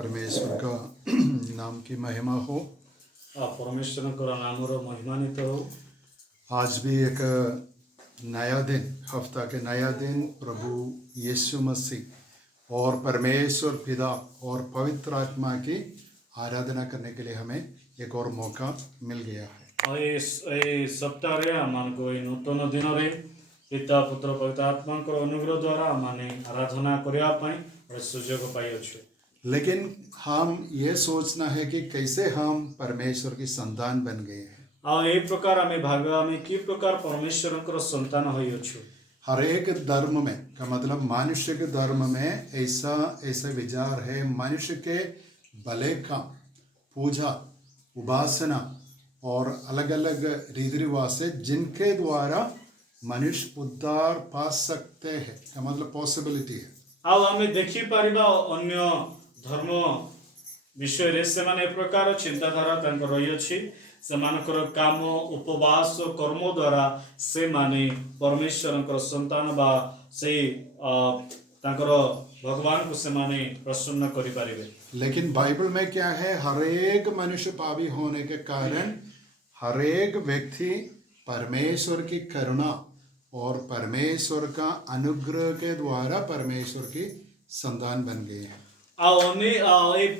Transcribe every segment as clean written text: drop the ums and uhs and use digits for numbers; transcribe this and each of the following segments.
परमेश्वर का नाम की महिमा हो। परमेश्वर नामर महिमान्वित हो। आज भी एक नया दिन, हफ्ता के नया दिन प्रभु यीशु मसीह और परमेश्वर पिता और पवित्र आत्मा की आराधना करने के लिए हमें एक और मौका मिल गया है। सप्ताह आम को नूतन दिन में पिता पुत्र पवित्र आत्मा अनुग्रह द्वारा आम आराधना करने सुजोग पाइछु। लेकिन हम ये सोचना है कि कैसे हम परमेश्वर की संतान बन गए हैं। प्रकार आम भाग आम कि प्रकार परमेश्वर संतान होइछु। हर एक धर्म में का मतलब मनुष्य के धर्म में ऐसा विचार है, मनुष्य के भले का पूजा उपासना और अलग अलग रीति रिवाज से जिनके द्वारा मनुष्य उद्धार पा सकते हैं का मतलब पॉसिबिलिटी है। आउ आम देखी पारिबा अन्य धर्म विषय से माने प्रकार चिंताधारा रही से काम उपवास कर्म द्वारा से माने परमेश्वर संतान बा से भगवान को से माने प्रसन्न करि पारिबे। लेकिन बाइबल में क्या है, हर एक मनुष्य पापी होने के कारण हर एक व्यक्ति परमेश्वर की करुणा और परमेश्वर का अनुग्रह के द्वारा परमेश्वर की संतान बन गए हैं।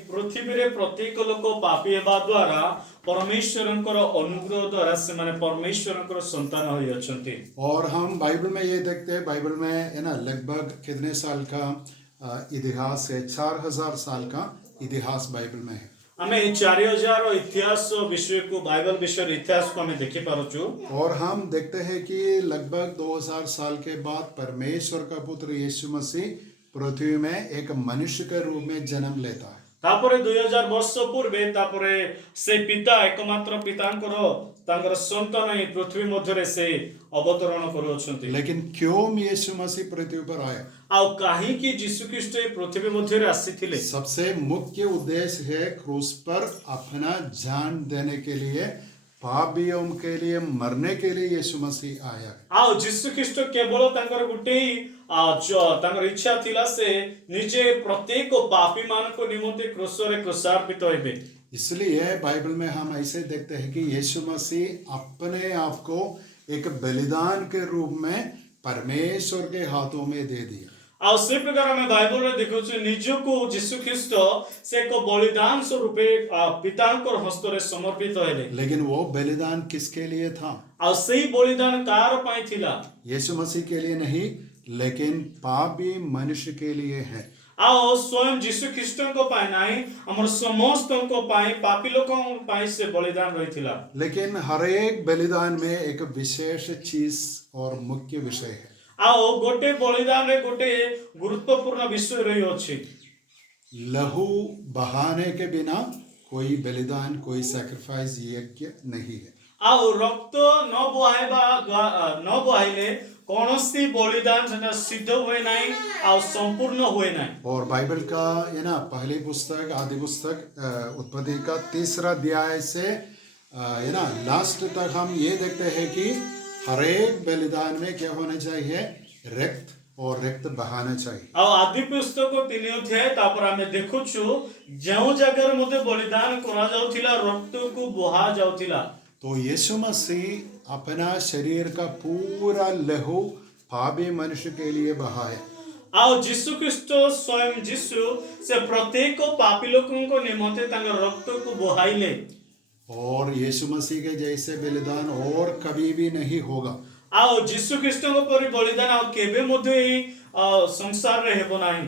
पृथ्वी रे प्रत्येक लोक पापी हेबा द्वारा परमेश्वर अनुग्रह द्वारा से माने परमेश्वर संतान होई अछंती। और हम बाइबल में ये देखते हैं, बाइबल में है ना लगभग कितने साल का इतिहास है, 4000 साल का इतिहास बाइबल में है। हमें 4000 इतिहास विषय को बाइबल विषय इतिहास को हमें देखि पारुछु। और हम देखते हैं कि लगभग 2000 साल के बाद परमेश्वर का पुत्र यीशु मसीह पृथ्वी में एक मनुष्य के रूप में जन्म लेता है। तापरे 2000 वर्ष पूर्वे तापरे से पिता एकमात्र पितांकर संतान पृथ्वी मध्य से अवतरण करुछंती। लेकिन क्यों यीशु मसीह पृथ्वी पर आया? आउ काहे कि यीशु ख्रीष्ट पृथ्वी मध्य आसीथिले? सबसे मुख्य उद्देश्य है क्रूस पर अपना जान देने के लिए, पापियों के लिए मरने के लिए यीशु मसीह आया। आउ यीशु ख्रीष्ट केवल तांकर गुटे जो तांकर इच्छा थिला से निजे प्रत्येक पापी मान को निमंते क्रूस रे क्रूसार्पित होइबे। इसलिए बाइबल में हम ऐसे देखते हैं कि यीशु मसीह अपने आप को एक बलिदान के रूप में परमेश्वर के हाथों में दे दिया। आ से प्रकार में बाइबल रे देखो छ निजो को यीशु ख्रीष्ट से को बलिदान स्वरूप पितांकर हस्त रे समर्पित होइले। लेकिन वो बलिदान किसके लिए था? आ सही बलिदान कार पाई थिला? यीशु मसीह के लिए नहीं, लेकिन पापी मनुष्य के लिए है। आओ स्वयं यीशु ख्रीष्ट को पाए नहीं, हमर समस्त को पाए पापी लोगों पाए से बलिदान रही थिला। लेकिन हर एक बलिदान में एक विशेष चीज और मुख्य विषय है। आओ गोटे बलिदान रे गोटे गुरुत्वपूर्ण विषय रही अछि। लहू बहाने के बिना कोई बलिदान, कोई सैक्रिफाइस यज्ञ नहीं है। आओ रक्त न बहाइले कौनसी बलिदान सेना सिद्ध हुए नहीं और संपूर्ण हुए नहीं। और बाइबल का ये ना पहली पुस्तक आदि पुस्तक उत्पत्ति का 3 अध्याय से ये ना लास्ट तक हम ये देखते हैं कि हर एक बलिदान में क्या होना चाहिए? रक्त, और रक्त बहाना चाहिए। और आदि पुस्तक 3 अध्याय तापर हमें देखुछु जो जगह मते बलिदान करा जाउथिला रक्त को बहा जाउथिला। तो यीशु मसीह अपना शरीर का पूरा लहू पापी मनुष्य के लिए बहाया। आओ यीशु ख्रीष्ट स्वयं यीशु से प्रत्येक पापी लोगों को निमंते तांगर रक्त को बहाइले। और यीशु मसीह के जैसे बलिदान और कभी भी नहीं होगा। आओ यीशु ख्रीष्ट को परि बलिदान आ केबे मध्ये ही संसार रे हेबो नाही।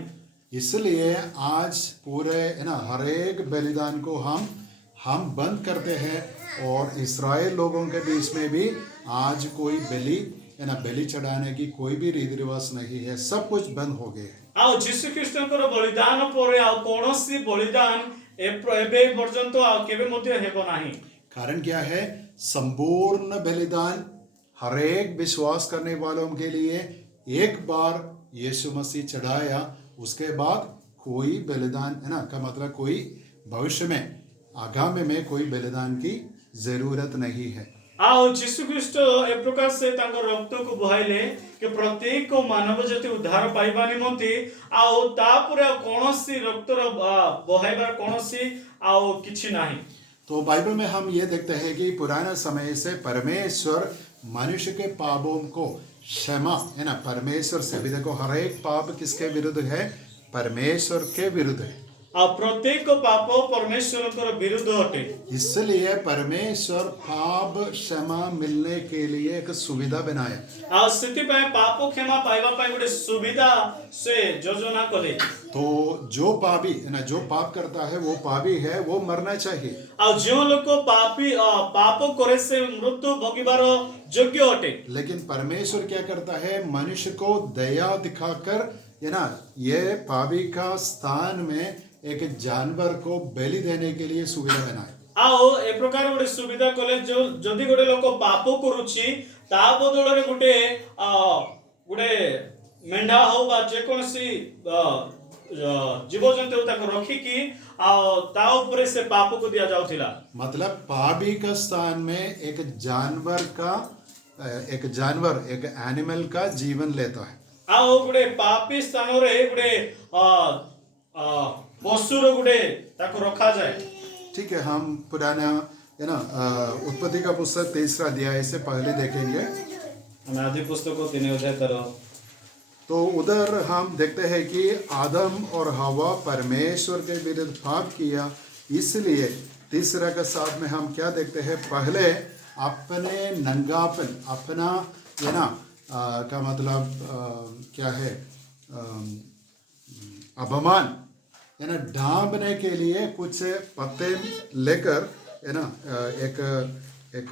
इसलिए आज पूरे है ना हर एक बलिदान को हम बंद करते हैं, और इस्राएल लोगों के बीच में भी आज कोई बलि है ना बलि चढ़ाने की कोई भी रीति रिवाज नहीं है, सब कुछ बंद हो गए। आओ यीशु ख्रीष्ट को बलिदान पर आ कोनोसी बलिदान एबे पर्यंत आ केबे मध्ये हेबो नाही। कारण क्या है? संपूर्ण बलिदान हर एक विश्वास करने वालों के लिए एक बार यीशु मसीह चढ़ाया, उसके बाद कोई बलिदान है ना का मतलब कोई भविष्य में आगामी में कोई बलिदान की जरूरत नहीं है। आओ यीशु ख्रीष्ट ए प्रकार से तांको रक्त को बहाइले कि प्रत्येक मानव जाति उद्धार पाइबा निमंते आओ तापुरे कोनोसी रक्त रो बहाइबार कोनोसी आओ किछि नाही। तो बाइबल में हम ये देखते हैं कि पुराना समय से परमेश्वर मनुष्य के पापों को क्षमा, है ना, परमेश्वर से भी देखो हर एक पाप किसके विरुद्ध है? परमेश्वर के विरुद्ध है। आ प्रत्येक पाप परमेश्वर विरुद्ध हटे। इसलिए परमेश्वर पाप क्षमा मिलने के लिए एक सुविधा बनाया। आ स्थिति पे पाप क्षमा पाइबा पाइ गोटे सुविधा से योजना कले। तो जो पापी है ना, जो पाप करता है वो पापी है, वो मरना चाहिए। आ जो लोग पापी पाप करे से मृत्यु भोगिबार योग्य हटे। लेकिन परमेश्वर क्या करता है? मनुष्य को दया दिखाकर, है ना, ये पापी का स्थान में एक जानवर को बलि देने के लिए सुविधा बनाए। आओ ए प्रकार गोटे सुविधा कले जो जदि गोटे लोक पाप करूची ता बदल रे गोटे गोटे मेंढा हो बा जे कोनसी जीवजंतु ताको रखी की ता ऊपर से पाप को दिया जाउथिला। मतलब पापी का स्थान में एक जानवर का एक एनिमल का जीवन लेता है। आओ गोटे पापी स्थान रे गोटे पशुर गुडे ताको रखा जाए। ठीक है, हम पुराना, है ना, उत्पत्ति का पुस्तक 3 अध्याय से पहले देखेंगे। हम आदि पुस्तक को 3 अध्याय करो। तो उधर हम देखते हैं कि आदम और हवा परमेश्वर के विरुद्ध पाप किया, इसलिए 3 के साथ में हम क्या देखते हैं? पहले अपने नंगापन, अपना, है ना, का मतलब क्या है? अपमान, है ना, ढांपने के लिए कुछ पत्ते लेकर, है ना, एक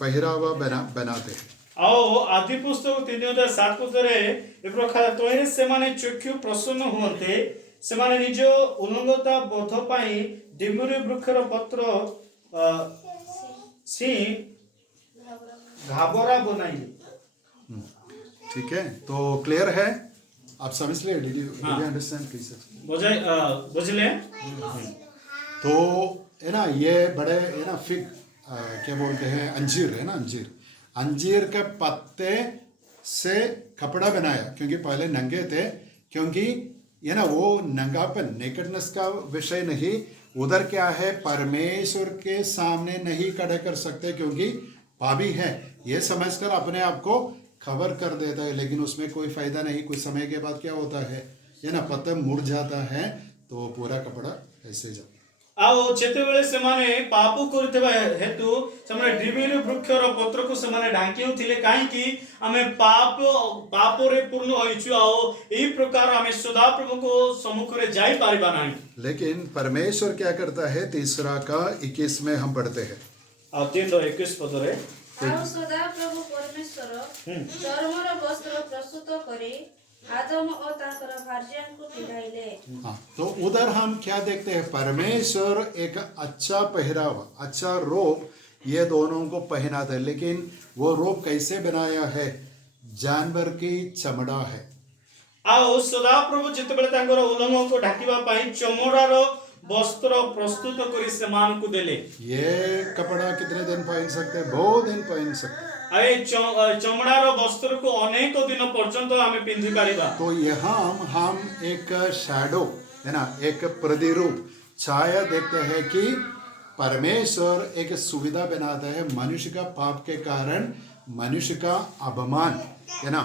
पहरावा बनाते हैं। आओ आदि पुस्तक 3:7 पदरे ए प्रकार तोरे से माने चक्षु प्रसन्न हुंते से माने निज उलंगता बोध पाई डिमुरी वृक्षर पत्र सी घाबरा बनाई। ठीक है, तो क्लियर है? आप समझ लिए? Did you understand please? बुझले? तो है ना, ये बड़े, है ना, फिग, क्या बोलते हैं, अंजीर, है ना, अंजीर के पत्ते से कपड़ा बनाया, क्योंकि पहले नंगे थे, क्योंकि ये ना वो नंगापन, नेकेडनेस का विषय नहीं, उधर क्या है? परमेश्वर के सामने नहीं खड़े कर सकते क्योंकि पापी है, ये समझकर अपने आप को खबर कर देता है, लेकिन उसमें कोई फायदा नहीं। कुछ समय के बाद क्या होता है? ये ना पत्ता मुड़ जाता है, तो पूरा कपड़ा ऐसे जाता। आओ जेतेबेले से माने पाप करथिबा हेतु से माने डिबिर वृक्षर पत्र को से माने ढांकिउ थिले, काहे कि हमें पाप रे पूर्ण होइछु। आओ एही प्रकार हमें सदा प्रभु को सम्मुख रे जाई पारिबा नाही। लेकिन परमेश्वर क्या करता है? 3:21 में हम पढ़ते हैं। 3:21 पदरे आओ सदा प्रभु परमेश्वर चर्मर वस्त्र प्रस्तुत करे आदम और ताकर भार्या को पिंधाइले। हाँ, तो उधर हम क्या देखते हैं? परमेश्वर एक अच्छा पहरावा, अच्छा रोब ये दोनों को पहनाता है, लेकिन वो रोब कैसे बनाया है? जानवर की चमड़ा है। आओ सदा प्रभु जेतेबेले तांकर उलंग को ढाकिबा पाई चमड़ार वस्त्र प्रस्तुत करी समान को देले। ये कपड़ा कितने दिन पहन सकते हैं? बहुत दिन पहन सकते हैं। आए चमड़ार वस्त्र को अनेक दिन पर्यंत हमें पिंधि पारिबा। तो यहाँ हम एक शैडो, है ना, एक प्रतिरूप, छाया देखते हैं कि परमेश्वर एक सुविधा बनाता है मनुष्य का पाप के कारण, मनुष्य का अपमान, है ना,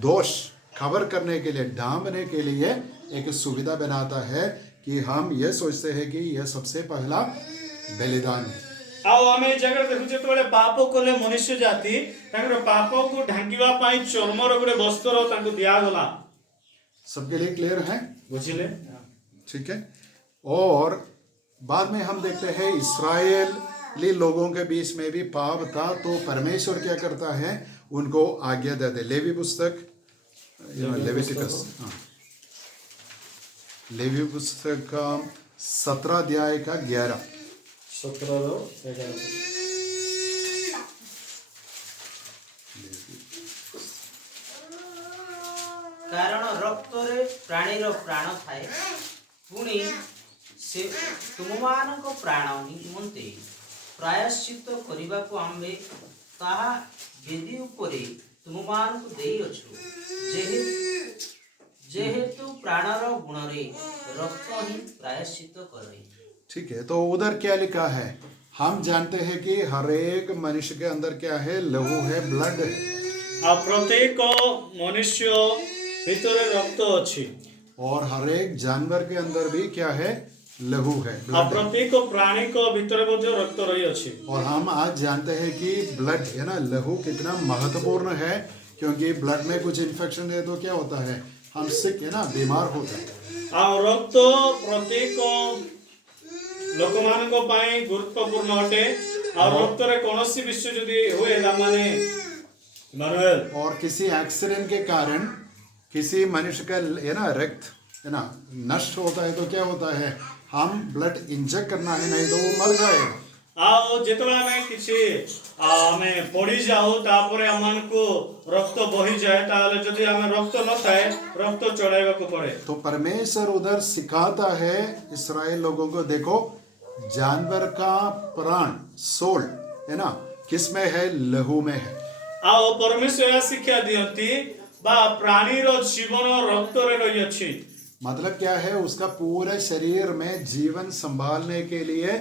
दोष कवर करने के लिए, ढांपने के लिए एक सुविधा बनाता है कि हम ये सोचते हैं कि यह सबसे पहला बलिदान है। आओ हमें जगह देखु जेतबेले पाप कोले मनुष्य जाति तांकर पाप को ढांकिबा पाई चर्मर गुडे वस्त्र तांको दिया गला। सबके लिए क्लियर है? बुझिले? ठीक है। और बाद में हम देखते हैं इस्राएली लोगों के बीच में भी पाप था, तो परमेश्वर क्या करता है? उनको आज्ञा देते। लेवी पुस्तक, लेविटिकस, लेवी पुस्तक का 17 अध्याय का 11। 17 कारण रक्तरे प्राणीर प्राण थाए पुणी से तुममानक प्राण निमंते ପ୍ରାୟଶ୍ଚିତ କରିବାକୁ ଆମ୍ଭେ ତାହା ବେଦୀ ଉପରେ ତୁମମାନଙ୍କୁ ଦେଇଅଛୁ। ଯେହେତୁ ପ୍ରାଣର ଗୁଣରେ ରକ୍ତ ହିଁ ପ୍ରାୟଶ୍ଚିତ କରେ। ठीक है, तो उधर क्या लिखा है? हम जानते हैं कि हर एक मनुष्य के अंदर क्या है? लहू है, ब्लड है। ଆଉ ପ୍ରତ୍ୟେକ ମନୁଷ୍ୟ ଭିତରେ ରକ୍ତ ଅଛି। और हर एक जानवर के अंदर भी क्या है? लहू है, ଆଉ ब्लड है। ପ୍ରତ୍ୟେକ ପ୍ରାଣୀଙ୍କ ଭିତରେ ମଧ୍ୟ ରକ୍ତ ରହିଅଛି। और हम आज जानते हैं कि ब्लड है ना, लहू कितना महत्वपूर्ण है, क्योंकि ब्लड में कुछ इन्फेक्शन है तो क्या होता है? हम सिक है ना, बीमार होते हैं। ଆଉ ରକ୍ତ ପ୍ରତ୍ୟେକ ଲୋକମାନଙ୍କ ପାଇଁ ଗୁରୁତ୍ୱପୂର୍ଣ୍ଣ ଅଟେ। ଆଉ ରକ୍ତରେ କୌଣସି ବିଷୟ ଯଦି ହୁଏ ତାମାନେ ଇମାନୁଏଲ और किसी एक्सीडेंट के कारण किसी मनुष्य का है ना रक्त है ना नष्ट होता है तो क्या होता है? हम ब्लड इंजेक्ट करना है, नहीं तो वो मर जाएगा। ଆଉ ଯେତେବେଳେ ଆମେ କିଛି ଆମେ ପଡ଼ିଯାଉ ତାପରେ ଆମମାନଙ୍କୁ ରକ୍ତ ବହିଯାଏ, ତାହେଲେ ଯଦି ଆମେ ରକ୍ତ ନଥାଏ ରକ୍ତ ଚଢ଼ାଇବାକୁ ପଡ଼େ। तो परमेश्वर उधर सिखाता है इस्राएल लोगों को, देखो जानवर का प्राण सोल है ना किस में है? लहू में है। ଆଉ ପରମେଶ୍ୱର ଏହା ଶିକ୍ଷା ଦିଅନ୍ତି ବା ପ୍ରାଣୀର ଜୀବନ ରକ୍ତରେ ରହିଅଛି। मतलब क्या है? उसका पूरे शरीर में जीवन संभालने के लिए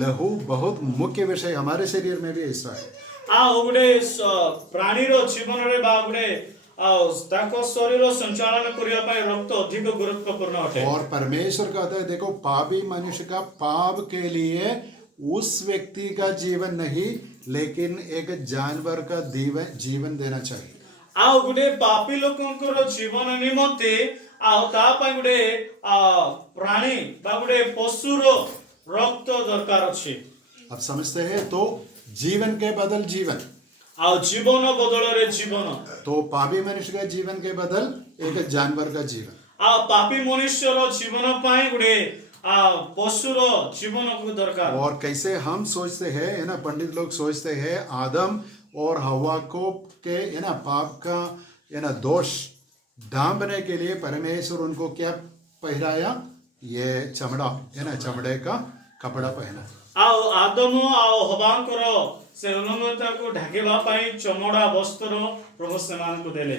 लहू बहुत मुख्य विषय। हमारे शरीर में भी ऐसा है। ଆଉ ଗୋଟେ ପ୍ରାଣୀର ଜୀବନରେ ବା ଗୋଟେ ତାଙ୍କ ଶରୀର ସଞ୍ଚାଳନ କରିବା ପାଇଁ ରକ୍ତ ଅଧିକ ଗୁରୁତ୍ୱପୂର୍ଣ୍ଣ ଅଟେ। और परमेश्वर कहता है देखो पापी मनुष्य का पाप के लिए उस व्यक्ति का जीवन नहीं, लेकिन एक जानवर का जीवन देना चाहिए। ଆଉ ଗୋଟେ ପାପୀ ଲୋକଙ୍କର ଜୀବନ ନିମନ୍ତେ ଆଉ ତା ପାଇଁ ଗୋଟେ ପ୍ରାଣୀ ବା ଗୋଟେ ପଶୁର ରକ୍ତ ଦରକାର ଅଛି। अब समझते हैं? तो जीवन के बदल जीवन, ଆଉ ଜୀବନ ବଦଳରେ ଜୀବନ। तो पापी मनुष्य का जीवन के बदल एक जानवर का जीवन। ଆଉ ପାପୀ ମନୁଷ୍ୟର ଜୀବନ ପାଇଁ ଗୋଟେ ପଶୁର ଜୀବନକୁ ଦରକାର। और कैसे हम सोचते हैं है ना, पंडित लोग सोचते हैं आदम और हवा को के है ना पाप का है ना दोष ढांपने के लिए परमेश्वर उनको क्या पहनाया? ये चमड़ा है ना, चमड़े का कपड़ा पहना। ଆଉ ଆଦମ ଆଉ ହବାଙ୍କର ସେ ଅନୁମତାକୁ ଢାକିବା ପାଇଁ ଚମଡ଼ା ବସ୍ତ୍ର ପ୍ରଭୁ ସେମାନଙ୍କୁ ଦେଲେ।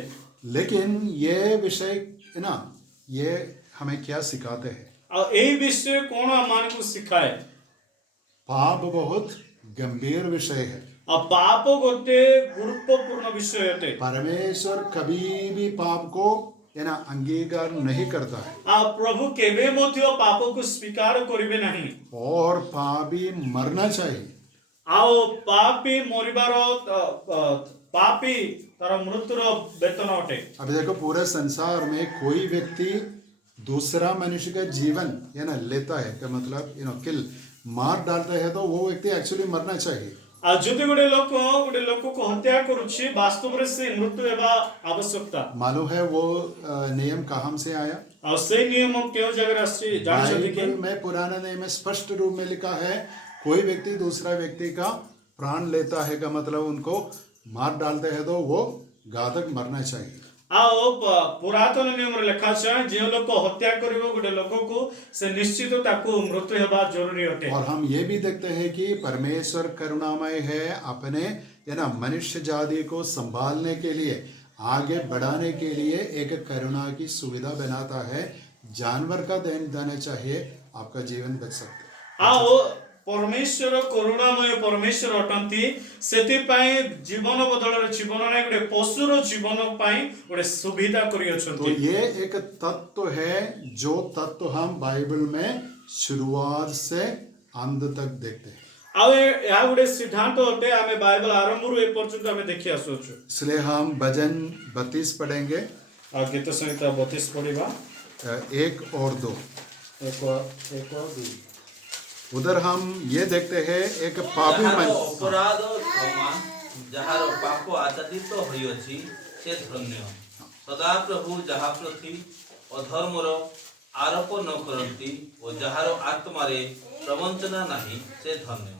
लेकिन ये विषय है ना, ये हमें क्या सिखाते हैं? ଆଉ ଏହି ବିଷୟ କଣ ଆମମାନଙ୍କୁ ଶିଖାଏ? पाप बहुत गंभीर विषय है। ଆଉ ପାପ ଗୋଟେ ଗୁରୁତ୍ୱପୂର୍ଣ୍ଣ ବିଷୟ ଅଟେ। परमेश्वर कभी भी पाप को है ना अंगीकार नहीं करता है। ଆଉ ପ୍ରଭୁ କେବେ ମଧ୍ୟ ପାପକୁ ସ୍ୱୀକାର କରିବେ ନାହିଁ। और पापी मरना चाहिए। ଆଉ ପାପୀ ମରିବାର ପାପୀ ତାର ମୃତ୍ୟୁର ବେତନ ଅଟେ। अभी देखो पूरे संसार में कोई व्यक्ति दूसरा मनुष्य का जीवन है ना लेता है, का मतलब किल मार डालता है, तो वो व्यक्ति एक्चुअली मरना चाहिए। ଆଉ ଯଦି ଗୋଟେ ଲୋକକୁ ହତ୍ୟା କରୁଛି ବାସ୍ତବରେ ସେ ମୃତ୍ୟୁ ହେବା ଆବଶ୍ୟକତା। मालूम है वो नियम कहाँ से आया? ଆଉ ସେଇ ନିୟମ କେଉଁ ଜାଗାରେ ଆସିଛି ଜାଣିଛନ୍ତି କି? बाइबल में पुराने नियम में स्पष्ट रूप में लिखा है, कोई व्यक्ति दूसरा व्यक्ति का प्राण लेता है का मतलब उनको मार डालते हैं तो वो घातक मरना चाहिए। ଆଉ ପୁରାତନ ନିୟମରେ ଲେଖା ଅଛି ଯେଉଁ ଲୋକ ହତ୍ୟା କରିବ ଗୋଟେ ଲୋକକୁ ସେ ନିଶ୍ଚିତ ତାକୁ ମୃତ୍ୟୁ ହେବା ଜରୁରୀ ଅଟେ। और हम ये भी देखते हैं कि परमेश्वर करुणामय है, अपने है ना मनुष्य जाति को संभालने के लिए आगे बढ़ाने के लिए एक करुणा की सुविधा बनाता है। जानवर का देना चाहिए, आपका जीवन बच सकता है। ଆଉ ପରମେଶ୍ୱର କରୁଣାମୟ ପରମେଶ୍ୱର ଅଟନ୍ତି, ସେଥିପାଇଁ ଜୀବନ ବଦଳରେ ଜୀବନ ନାହିଁ ଗୋଟେ ପଶୁର ଜୀବନ ପାଇଁ ଗୋଟେ ସୁବିଧା तो କରିଅଛନ୍ତି। ये एक तत्व है जो तत्व हम बाइबल में शुरुआत से अंत तक देखते हैं। ଆଉ ଏହା ଗୋଟେ ସିଦ୍ଧାନ୍ତ ଅଟେ, ଆମେ ବାଇବଲ ଆରମ୍ଭରୁ ଏ ପର୍ଯ୍ୟନ୍ତ ଆମେ ଦେଖି ଆସୁଅଛୁ। इसलिए हम भजन 32 पढ़ेंगे, ଆଉ ଗୀତ ସଂହିତା 32 ପଢିବା। 1 और 2। ଏକ ଦୁଇ। उधर हम ये देखते हैं एक पापी ଯାହାର मन ଅପରାଧ କ୍ଷମା, ଯାହାର ପାପ ଆଚ୍ଛାଦିତ ହୋଇଅଛି ସେ ଧନ୍ୟ। ସଦାପ୍ରଭୁ ଯାହା ପ୍ରତି ଅଧର୍ମର ଆରୋପ ନ କରନ୍ତି ଓ ଯାହାର ଆତ୍ମାରେ ପ୍ରବଞ୍ଚନା ନାହିଁ ସେ ଧନ୍ୟ।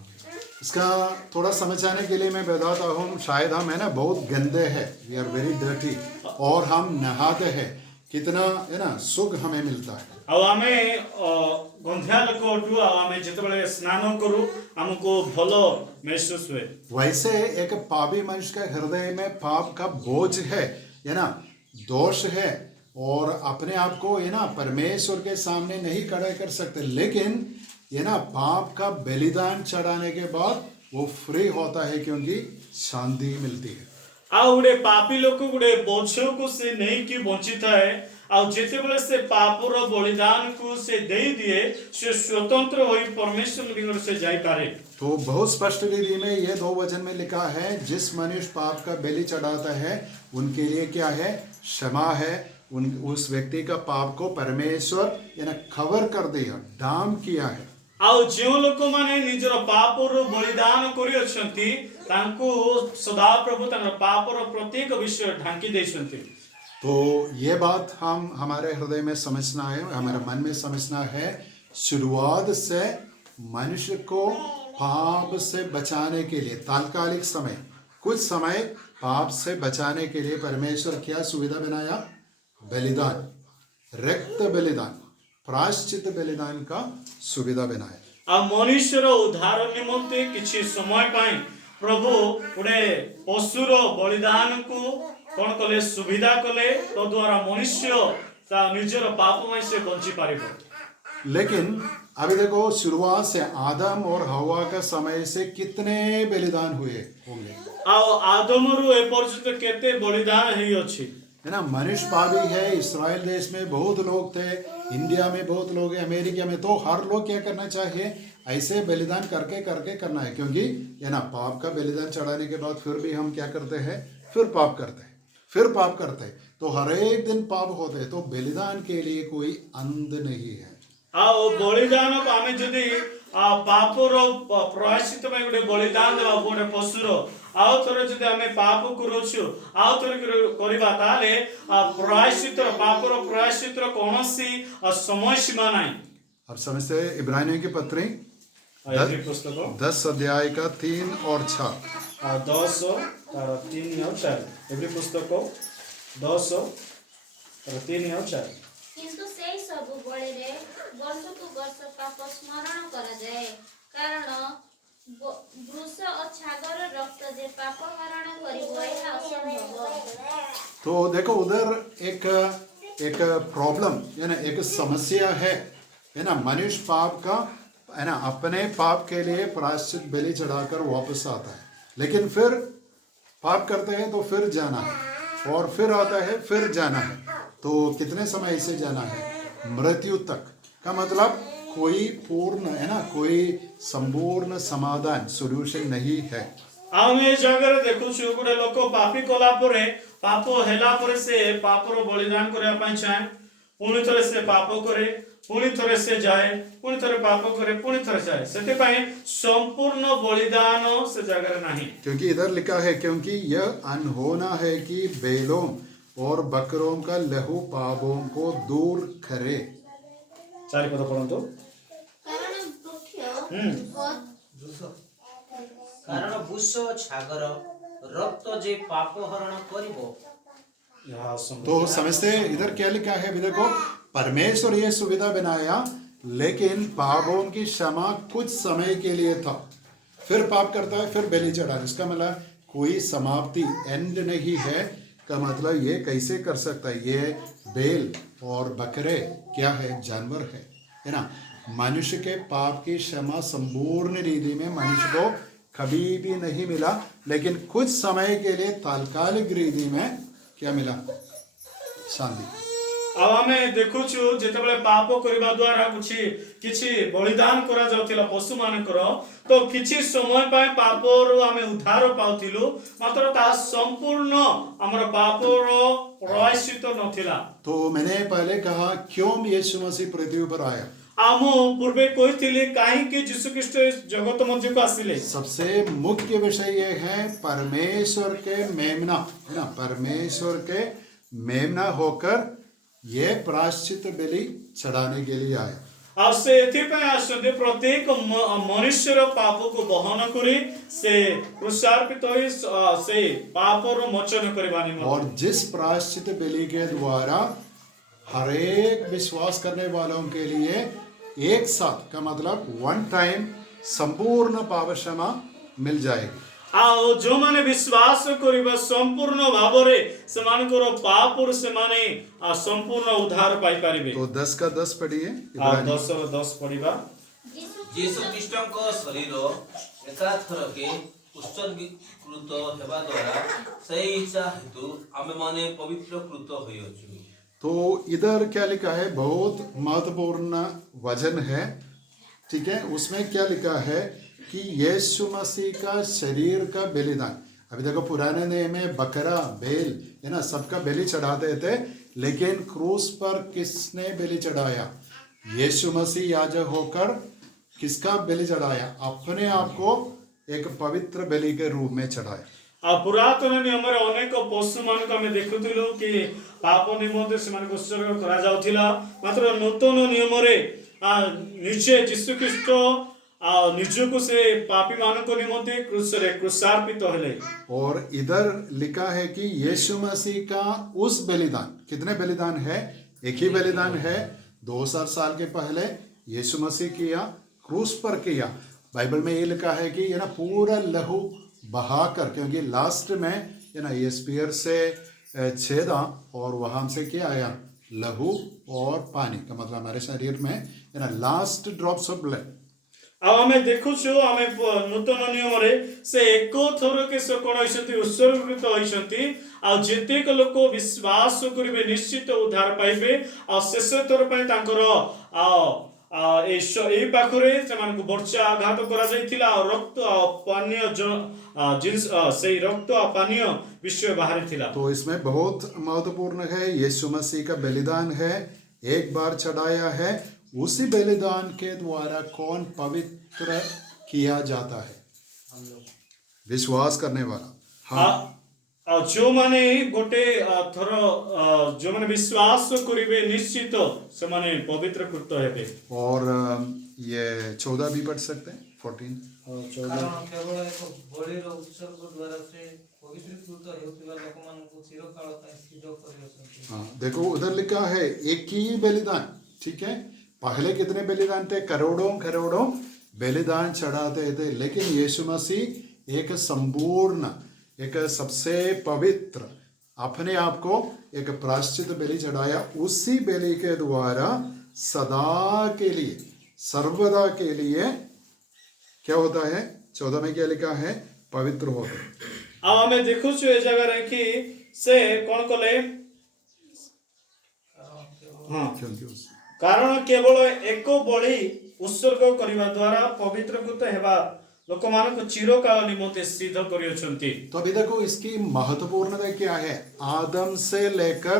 इसका थोड़ा समझाने के लिए मैं बताता हूँ, शायद हम है ना बहुत गंदे हैं, वी आर वेरी डर्टी, और हम नहाते हैं, कितना है ना सुख हमें मिलता है। ଆଉ ଆମେ ଗନ୍ଧିଆ ଲୋକ ଅଟୁ ଆଉ ଆମେ ଯେତେବେଳେ ସ୍ନାନ କରୁ ଆମକୁ ଭଲ महसूस हुए। वैसे एक पापी मनुष्य का हृदय में पाप का बोझ है ना, दोष है, और अपने आप को ना परमेश्वर के सामने नहीं खड़े कर सकते, लेकिन ना पाप का बलिदान चढ़ाने के बाद वो फ्री होता है, क्योंकि शांति मिलती है। ଆଉ ଗୋଟେ ପାପୀ ଲୋକ ଗୋଟେ ବୋଝକୁ ସେ ନେଇକି ବଞ୍ଚିଥାଏ, ଆଉ ଯେତେବେଳେ ସେ ପାପର ବଳିଦାନକୁ ସେ ଦେଇଦିଏ ସେ स्वतंत्र ହୋଇ परमेश्वर निकट से ଯାଇପାରେ। तो बहुत स्पष्ट रीति में ये 2 वचन में लिखा है, जिस मनुष्य पाप का बलि चढ़ाता है उनके लिए क्या है, क्षमा है। उस व्यक्ति का पाप को परमेश्वर कवर कर दिया, डाम किया है। ଆଉ ଯେଉଁ ଲୋକମାନେ ନିଜର ପାପର ବଳିଦାନ କରିଅଛନ୍ତି ତାଙ୍କୁ ସଦାପ୍ରଭୁ ତାଙ୍କର ପାପର ପ୍ରତ୍ୟେକ ବିଷୟ ଢାଙ୍କି ଦେଇଛନ୍ତି। तो ये बात हम हमारे हृदय में समझना है, हमारे मन में समझना है। शुरुआत से मनुष्य को पाप से बचाने के लिए तात्कालिक समय, कुछ समय पाप से बचाने के लिए परमेश्वर क्या सुविधा बनाया, बलिदान, रक्त बलिदान, प्रायश्चित बलिदान का सुविधा बनाया। ଆଉ ମନୁଷ୍ୟର ଉଦ୍ଧାର ନିମନ୍ତେ କିଛି ସମୟ ପାଇଁ ପ୍ରଭୁ ଗୋଟେ ପଶୁର ବଳିଦାନକୁ କ'ଣ କଲେ, ସୁବିଧା କଲେ, ତ ଦ୍ୱାରା ମନୁଷ୍ୟ ତା ନିଜର ପାପ ପାଇଁ ସେ ବଞ୍ଚି ପାରିବ। लेकिन अभी देखो, शुरुआत से आदम और हवा का समय से कितने बलिदान हुए होंगे, ଆଉ ଆଦମରୁ ଏ ପର୍ଯ୍ୟନ୍ତ କେତେ ବଳିଦାନ ହେଇଅଛି। है ना। मनुष्य पापी है। इस्राएल देश में बहुत लोग थे, इंडिया में बहुत लोग हैं, अमेरिका में, तो हर लोग क्या करना चाहिए, ऐसे बलिदान करके करके करना है, क्योंकि है ना पाप का बलिदान चढ़ाने के बाद फिर भी हम क्या करते हैं, फिर पाप करते हैं, फिर पाप करते हैं, तो हर एक दिन पाप होते हैं। तो बलिदान के लिए कोई अंत नहीं है। ଆଉ ବଳିଦାନ ଆମେ ଯଦି ପାପର ପ୍ରାୟଶ୍ଚିତ ପାଇଁ ଗୋଟେ ବଳିଦାନ ଦେବା ଗୋଟେ ପଶୁର, ଆଉ ଥରେ ଯଦି ଆମେ ପାପ କରୁଛୁ ଆଉ ଥରେ କରିବା, ତାହେଲେ ପ୍ରାୟଶ୍ଚିତର ପାପର ପ୍ରାୟଶ୍ଚିତର କୌଣସି ସମୟ ସୀମା ନାହିଁ। अब समझते हैं इब्रानियों की पत्री ଏଭ୍ରି ପୁସ୍ତକ 10 अध्याय का 3 और 6। 10 ତାର 3 ଆଉ 4। ଏଭ୍ରି ପୁସ୍ତକ 10 ତାର 3 ଆଉ 4। କିନ୍ତୁ ସେଇ ସବୁ ବଳିରେ ବର୍ଷକୁ ବର୍ଷ ପାପ ସ୍ମରଣ କରାଯାଏ, କାରଣ ବୃଷ ଓ ଛାଗର ରକ୍ତ ଯେ ପାପ ହରଣ କରିବ ଏହା ଅସମ୍ଭବ। तो देखो, उधर एक एक प्रॉब्लम है ना, एक समस्या है ना। मनुष्य पाप का है ना अपने पाप के लिए प्रायश्चित बलि चढ़ाकर वापस आता है, लेकिन फिर पाप करते हैं तो फिर जाना है, और फिर आता है, फिर जाना है। तो कितने समय से जाना है, मृत्यु तक का मतलब कोई पूर्ण है ना, कोई संपूर्ण समाधान सोल्यूशन नहीं है। ଆମେ ଏ ଜାଗାରେ ଦେଖୁଛୁ ଗୋଟେ ଲୋକ ପାପୀ କଲା ପରେ, ପାପ ହେଲା ପରେ ସେ ପାପର ବଳିଦାନ କରିବା ପାଇଁ ଚାହେଁ, ପୁଣି ଥରେ ସେ ପାପ କରେ, ପୁଣି ଥରେ ସେ ଯାଏ, ପୁଣି ଥରେ ପାପ କରେ, ପୁଣି ଥରେ ଯାଏ। ସେଥିପାଇଁ संपूर्ण बलिदान से ଜାଗାରେ ନାହିଁ। क्योंकि इधर लिखा है, क्योंकि यह अनहोना है कि बैलों और बकरों का लहू पापों को दूर करे। 4 पद पढ़ନ୍ତୁ। କାରଣ ବୃଷ ଛାଗର ରକ୍ତ ଯେ ପାପ ହରଣ କରିବ। तो समझते हैं इधर क्या लिखा है, अभी देखो, परमेश्वर ये सुविधा बनाया, लेकिन पापों की क्षमा कुछ समय के लिए था, फिर पाप करता है, फिर बलि चढ़ा। इसका मतलब कोई समाप्ति, एंड नहीं है का मतलब ये कैसे कर सकता है। ये बैल और बकरे क्या है, जानवर है ना। मनुष्य के पाप की क्षमा संपूर्ण रीति में मनुष्य को कभी भी नहीं मिला, लेकिन कुछ समय के लिए तात्कालिक रीति में क्या मिला, शांति। अब आमे देखुछु जेतेबेले पाप करबा द्वारा किछि बलिदान करा जाउतिला पशु मानकर, तो किछि समय पाए पापर आमे उद्धार पाउतिलु, मात्र ता संपूर्ण हमर पापर प्रायश्चित नथिला। तो मैंने पहले कहा, क्यों यीशु मसीह पृथ्वी पर आया। आम पूर्वे कहिथिले काहे कि यीशु ख्रीष्ट जगत मध्य को आसिले। सबसे मुख्य विषय ये है, परमेश्वर के मेमना है ना, परमेश्वर के मेमना होकर ये प्रायश्चित बलि चढ़ाने के लिए आया। आ से एथिपाई आसते प्रत्येक मनुष्यर पाप को बहन करी से क्रूसार्पित होई से पापर मोचन करबा निमंते। और जिस प्रायश्चित बलि के द्वारा हर एक विश्वास करने वालों के लिए एक साथ का मतलब वन टाइम संपूर्ण पाप क्षमा मिल जाएगी। ଆଉ ଯେଉଁମାନେ ବିଶ୍ୱାସ କରିବା ସମ୍ପୂର୍ଣ୍ଣ ଭାବରେ ସେମାନଙ୍କର ପାପରୁ ସେମାନେ ସମ୍ପୂର୍ଣ୍ଣ ଉଦ୍ଧାର ପାଇପାରିବେ। तो 10 का 10 पढ़िए ଆଉ इब्रानी। 10ର 10 ପଢିବା। ଯୀଶୁ ଖ୍ରୀଷ୍ଟଙ୍କ ଶରୀର ଏକାଥରକେ ଉତ୍ସର୍ଗୀକୃତ ହେବା ଦ୍ୱାରା ସେହି ଇଚ୍ଛା ହେତୁ ଆମେମାନେ ପବିତ୍ରକୃତ ହୋଇଅଛୁ। तो इधर क्या लिखा है, बहुत महत्वपूर्ण वचन है, ठीक है। उसमें क्या लिखा है कि यीशु मसीह का शरीर का बलिदान। अभी देखो पुराने नियम में बकरा बैल है ना, सबका बलि चढ़ाते थे, लेकिन क्रूस पर किसने बलि चढ़ाया? यीशु मसीह याजक होकर किसका बलि चढ़ाया? अपने आप को एक पवित्र बलि के रूप में चढ़ाया। ଆଉ ପୁରାତନ ନିୟମରେ ଅନେକ ପଶୁମାନଙ୍କୁ ଆମେ ଦେଖୁଥିଲୁ କି ପାପ ନିମନ୍ତେ ସେମାନଙ୍କୁ ଉତ୍ସର୍ଗ କରାଯାଉଥିଲା, ମାତ୍ର ନୂତନ ନିୟମରେ ନିଜେ ଯୀଶୁ ଖ୍ରୀଷ୍ଟ ନିଜକୁ ସେ ପାପୀ ମାନଙ୍କ ନିମନ୍ତେ କ୍ରୁଶରେ କ୍ରୁଶାର୍ପିତ ହେଲେ। और इधर लिखा है कि यीशु मसीह का उस बलिदान, कितने बलिदान है? एक ही बलिदान है। 2000 साल के पहले यीशु मसीह किया, क्रूस पर किया। बाइबल में ये लिखा है कि ये ना पूरा लहू बहा कर, क्योंकि लास्ट में ये ना ये स्पीयर से छेदा और वहां से क्या आया? लहू और पानी का मतलब हमारे शरीर में ये ना लास्ट ड्रॉप्स ऑफ ब्लड। ଆଉ ଆମେ ଦେଖୁଛୁ ଆମେ ନୂତନ ନିୟମରେ ସେ ଏକ ଥରକେ ସେ କ'ଣ ହୋଇଛନ୍ତି? ଉତ୍ସର୍ଗୀକୃତ ହୋଇଛନ୍ତି। ଆଉ ଯେତେକ ଲୋକ ବିଶ୍ୱାସ କରିବେ ନିଶ୍ଚିତ ଉଦ୍ଧାର ପାଇବେ। ଆଉ ଶେଷ ଥର ପାଇଁ ତାଙ୍କର ଏଇ ପାଖରେ ସେମାନଙ୍କୁ ବର୍ଚ୍ଚା ଆଘାତ କରାଯାଇଥିଲା। ଆଉ ରକ୍ତ ଆଉ ପାନୀୟ ଜିନିଷ, ସେଇ ରକ୍ତ ଆଉ ପାନୀୟ ବିଷୟ ବାହାରିଥିଲା। तो इसमें बहुत महत्वपूर्ण है, यीशु मसीह का बलिदान है, एक बार चढ़ाया है। उसी बलिदान के द्वारा कौन पवित्र किया जाता है? विश्वास करने वाला। हाँ, ଆଉ ଯେଉଁମାନେ ଗୋଟେ ଥର ଯେଉଁମାନେ ବିଶ୍ୱାସ କରିବେ ନିଶ୍ଚିତ ସେମାନେ ପବିତ୍ରକୃତ ହେବେ। और ये 14 भी पढ़ सकते हैं, 14। କାରଣ କେବଳ ଏକ ବଳିର ଉତ୍ସର୍ଗ ଦ୍ୱାରା ସେ ପବିତ୍ରୀକୃତ ହେଉଥିବା ଲୋକମାନଙ୍କୁ ଚିରକାଳ ପାଇଁ ସିଦ୍ଧ କରିଅଛନ୍ତି। हाँ, देखो उधर लिखा है एक ही बलिदान, ठीक है। पहले कितने बलिदान थे? करोड़ों करोड़ों बलिदान चढ़ाते थे, लेकिन यीशु मसीह एक संपूर्ण, एक सबसे पवित्र अपने आप को एक प्रायश्चित बलि चढ़ाया। उसी बलि के द्वारा सदा के लिए, सर्वदा के लिए क्या होता है? 14 में क्या लिखा है? पवित्र होता है। ଆଉ ଆମେ ଦେଖୁଛୁ ଏ ଜାଗାରେ କି ସେ କ'ଣ କଲେ? ହଁ, क्योंकि କାରଣ କେବଳ ଏକ ବଳି ଉତ୍ସର୍ଗ କରିବା ଦ୍ୱାରା ପବିତ୍ରକୃତ ହେବା ଲୋକମାନଙ୍କୁ ଚିରକାଳ ନିମନ୍ତେ ସିଦ୍ଧ କରିଅଛନ୍ତି। तो अभी देखो इसकी महत्वपूर्णता क्या है? आदम से लेकर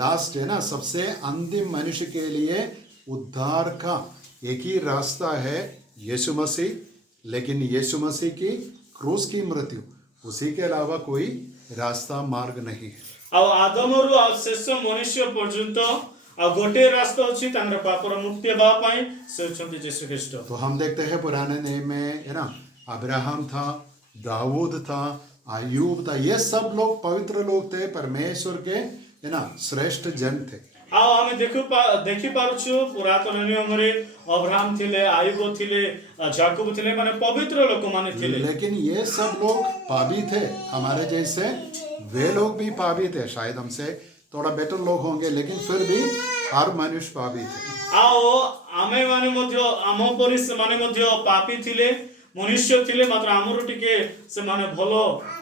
लास्ट है ना, सबसे अंतिम मनुष्य के लिए उद्धार का एक ही रास्ता है, यीशु मसीह। लेकिन यीशु मसीह की क्रूस की मृत्यु, उसी के अलावा कोई रास्ता मार्ग नहीं है। ଆଉ ଆଦମରୁ ଆଉ ଶେଷ ମନୁଷ୍ୟ ପର୍ଯ୍ୟନ୍ତ ଆଉ ଗୋଟିଏ ରାସ୍ତା ଅଛି ତାଙ୍କର ପାପର ମୁକ୍ତି ହେବା ପାଇଁ, ସେ ହେଉଛନ୍ତି ଯୀଶୁ ଖ୍ରୀଷ୍ଟ। तो हम देखते हैं पुराने नियम में है ना, अब्राहम था, दाऊद था, अय्यूब था, ये सब लोग पवित्र लोग थे, परमेश्वर के है ना श्रेष्ठ जन थे। ଆଉ ଆମେ ଦେଖିପାରୁଛୁ ପୁରାତନ ନିୟମରେ ଅବ୍ରାହମ ଥିଲେ, ଆୟୁବ ଥିଲେ, ଯାକୁବ ଥିଲେ, ମାନେ ପବିତ୍ର ଲୋକମାନେ ଥିଲେ। लेकिन ये सब लोग पापी थे, हमारे जैसे वे लोग भी पापी थे। शायद हमसे थोड़ा बेटर लोग होंगे, लेकिन फिर भी हर मनुष्य पापी थे। ଆଉ ଆମେ ମାନେ ମଧ୍ୟ ଆମ ପରି ସେମାନେ ମଧ୍ୟ ପାପୀ ଥିଲେ, ମନୁଷ୍ୟ ଥିଲେ, ମାତ୍ର ଆମରୁ ଟିକେ ସେମାନେ ଭଲ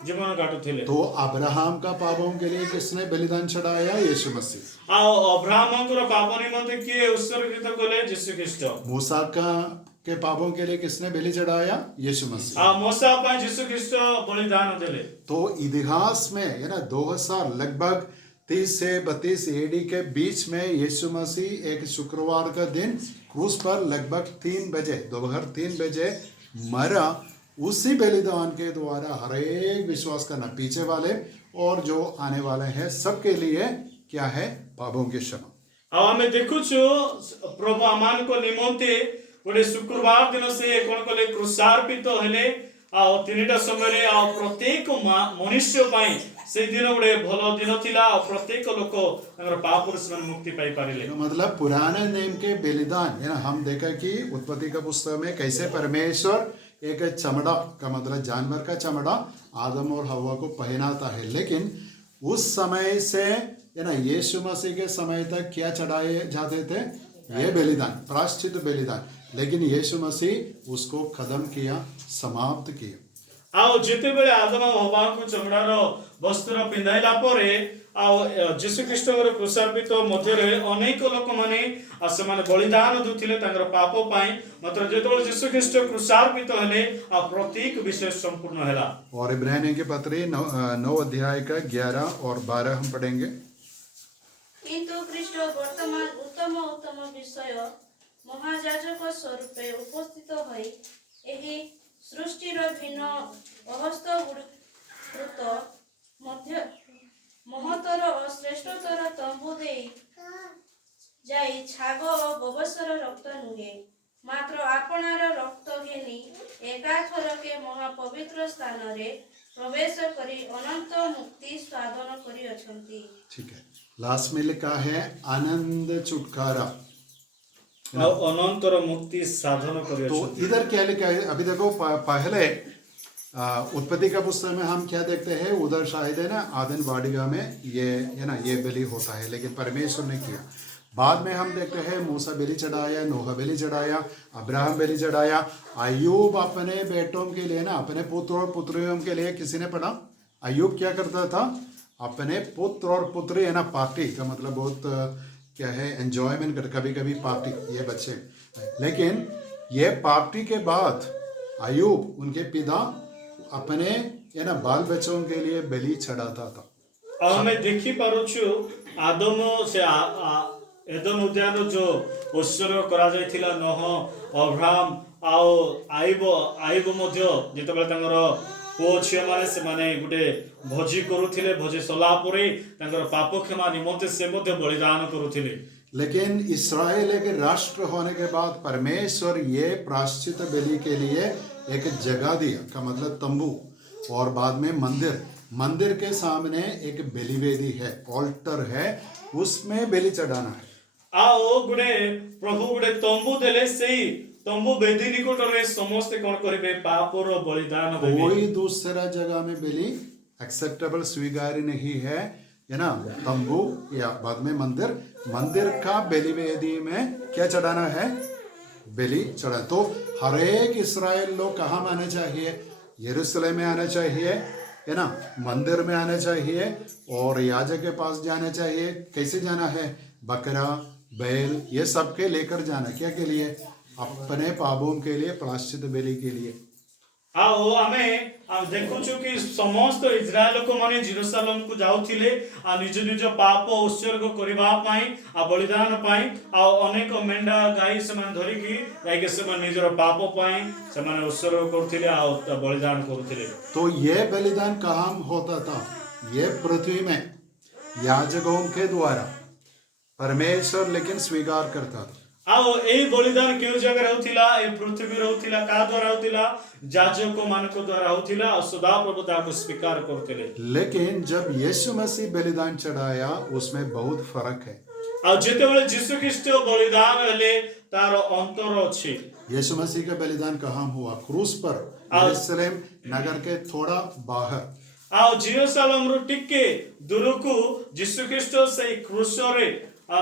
ଜୀବନ କାଟୁଥିଲେ। तो अब्राहम का पापों के लिए किसने बलिदान चढ़ाया? यीशु मसीह। ଆଉ ଅବ୍ରାହମଙ୍କର ପାପ ନିମନ୍ତେ କିଏ ଉତ୍ସର୍ଗିତ କଲେ? ଯୀଶୁ ଖ୍ରୀଷ୍ଟ। मूसा का के पापों के लिए किसने बलि चढ़ाया? यीशु मसीह। ଆଉ ମୋଶା ପାଇଁ ଯୀଶୁ ଖ୍ରୀଷ୍ଟ ବଳିଦାନ ଦେଲେ। तो इतिहास में है ना 2000 लगभग 30 से 32 एडी के बीच में यीशु मसीह एक शुक्रवार का दिन क्रूस पर लगभग 3 बजे, दोपहर 3 बजे मरा। उसी बलिदान के द्वारा हर एक विश्वास करना, पीछे वाले और जो आने वाले हैं, सबके लिए क्या है? पापों की क्षमा। ଆଉ ଆମେ ଦେଖୁଛୁ ପ୍ରଭୁ ଆମମାନଙ୍କ ନିମନ୍ତେ ଗୋଟେ ଶୁକ୍ରବାର ଦିନ ସେ କ'ଣ କଲେ? କ୍ରୁଶାର୍ପିତ ହେଲେ। ଆଉ 3ଟା ସମୟରେ ଆଉ ପ୍ରତ୍ୟେକ ମନୁଷ୍ୟ ପାଇଁ से दिन गोटे भल दिन थिला और प्रत्येक लोक तांकर पापरु से मुक्ति पाई पारिले। तो मतलब पुराने नियम के बलिदान, हम देखा कि उत्पत्ति का पुस्तक में कैसे परमेश्वर एक चमड़ा का मतलब जानवर का चमड़ा आदम और हवा को पहनाता है, लेकिन उस समय से यीशु मसीह के समय तक क्या चढ़ाए जाते थे? ये बलिदान, प्रायश्चित बलिदान, लेकिन यीशु मसीह उसको खत्म किया, समाप्त किया। आउ जेते बेले आदम और हवा को चमड़ार वस्त्र पिंधाइला परे आउ जीशु ख्रीष्टकर क्रूसार्पित मध्य अनेक लोक माने से बलिदान दूथिले तांकर पाप पाई, मात्र जेतेबेले जीशु ख्रीष्ट क्रूसार्पित हेले आ प्रत्येक विषय संपूर्ण हैला। और इब्रानियों की पत्री 9 अध्याय का 11 और 12 हम पढ़ेंगे। किंतु ख्रीष्ट वर्तमान उत्तम उत्तम विषय महायाजक स्वरूपे उपस्थित होई एही सृष्टिर भिन्न अहस्तकृत मध्य महतर और श्रेष्ठतर तंबू दे जाई छाग और गोबसर रक्त नुहे, मात्र आपणार रक्त घेनी एकाथरके महापवित्र स्थान रे प्रवेश करी अनंत मुक्ति साधन करी अछंती। ठीक है, लास्ट में लिखा है आनंद छुटकारा, अनंतर मुक्ति साधन करियो। तो इधर क्या लिखा है? अभी देखो, पहले उत्पत्ति का पुस्तक में हम क्या देखते हैं? उधर शायद है ना आदन वाटिका में ये बलि होता है, लेकिन परमेश्वर ने किया। बाद में हम देखते हैं मूसा बलि चढ़ाया, नोहा बलि चढ़ाया, अब्राहम बलि चढ़ाया, अय्यूब अपने बेटों के लिए अपने पुत्र और पुत्रियों के लिए, किसी ने पढ़ा? अय्यूब क्या करता था? अपने पुत्र और पुत्री पार्टी का मतलब बहुत क्या है, एंजॉयमेंट कर, कभी कभी पार्टी, ये बच्चे। लेकिन ये पार्टी के बाद अय्यूब उनके पिता अपने बाल बच्चों के लिए बलि चढ़ाता था। और मैं देखी पारुछु आदम से एदन उद्यान जो उत्सर्ग करा जायथिला नोह, अब्राहम आओ आइब मध्य जेतेबेले तांगर पुओ झियो माने से माने गुटे भोजी करूथिले, भोजी सला परे तांगर पाप क्षमा निमंते से मध्य बलिदान करूथिले। लेकिन इस्राएल एक राष्ट्र होने के बाद परमेश्वर ये प्रायश्चित बलि के लिए एक जगह दिया, का मतलब तंबू, और बाद में मंदिर के सामने एक बलिवेदी है, ऑल्टर है, उसमें बलि चढ़ाना है। आओ गुडे प्रभु गुडे तंबू देले सेही तंबू वेदी निकट रे समस्त कोन करिवे पापर बलिदान देबे। कोई दूसरा जगह में बलि एक्सेप्टेबल स्वीकार्य नहीं है ना, तंबू या बाद में मंदिर का बलिवेदी में क्या चढ़ाना है? बलि चढ़ा। तो हर एक इस्राएल लोग कहाँ में आना चाहिए? यरूशलेम में आना चाहिए, है ना, मंदिर में आना चाहिए और याजक के पास जाना चाहिए। कैसे जाना है? बकरा, बैल, ये सब के लेकर जाना, क्या के लिए? अपने पापों के लिए, प्रायश्चित बलि के लिए। आओ आमे देखुछु कि समस्त इजराइल को माने जेरूशलेम को जाउथिले आ निज निज पाप उत्सर्ग करबा पाई आ बलिदान पाई आ अनेक मेंढा गाई से मन धरि की जाके से मन निजर पाप पाई से मन उत्सर्ग करथिले आ बलिदान करथिले। तो ये बलिदान कहाँ होता था? ये पृथ्वी में याजकों के द्वारा परमेश्वर लेकिन स्वीकार करता था। आओ ए बलिदान केउ जगह रहउथिला? ए पृथ्वी रहउथिला का द्वारा रहउथिला? याजक मानक द्वारा रहउथिला और सदा प्रभु ताको स्वीकार करथिले। लेकिन जब यीशु मसीह बलिदान चढ़ाया उसमें बहुत फर्क है। आ जेतेबेले यीशु ख्रीष्ट बलिदान हेले तार अंतर अछि। यीशु मसीह का बलिदान कहाँ हुआ? क्रूस पर, यरूशलेम नगर के थोड़ा बाहर। आओ जेरूशलेम रु टिके दूरकू यीशु ख्रीष्ट से क्रूस रे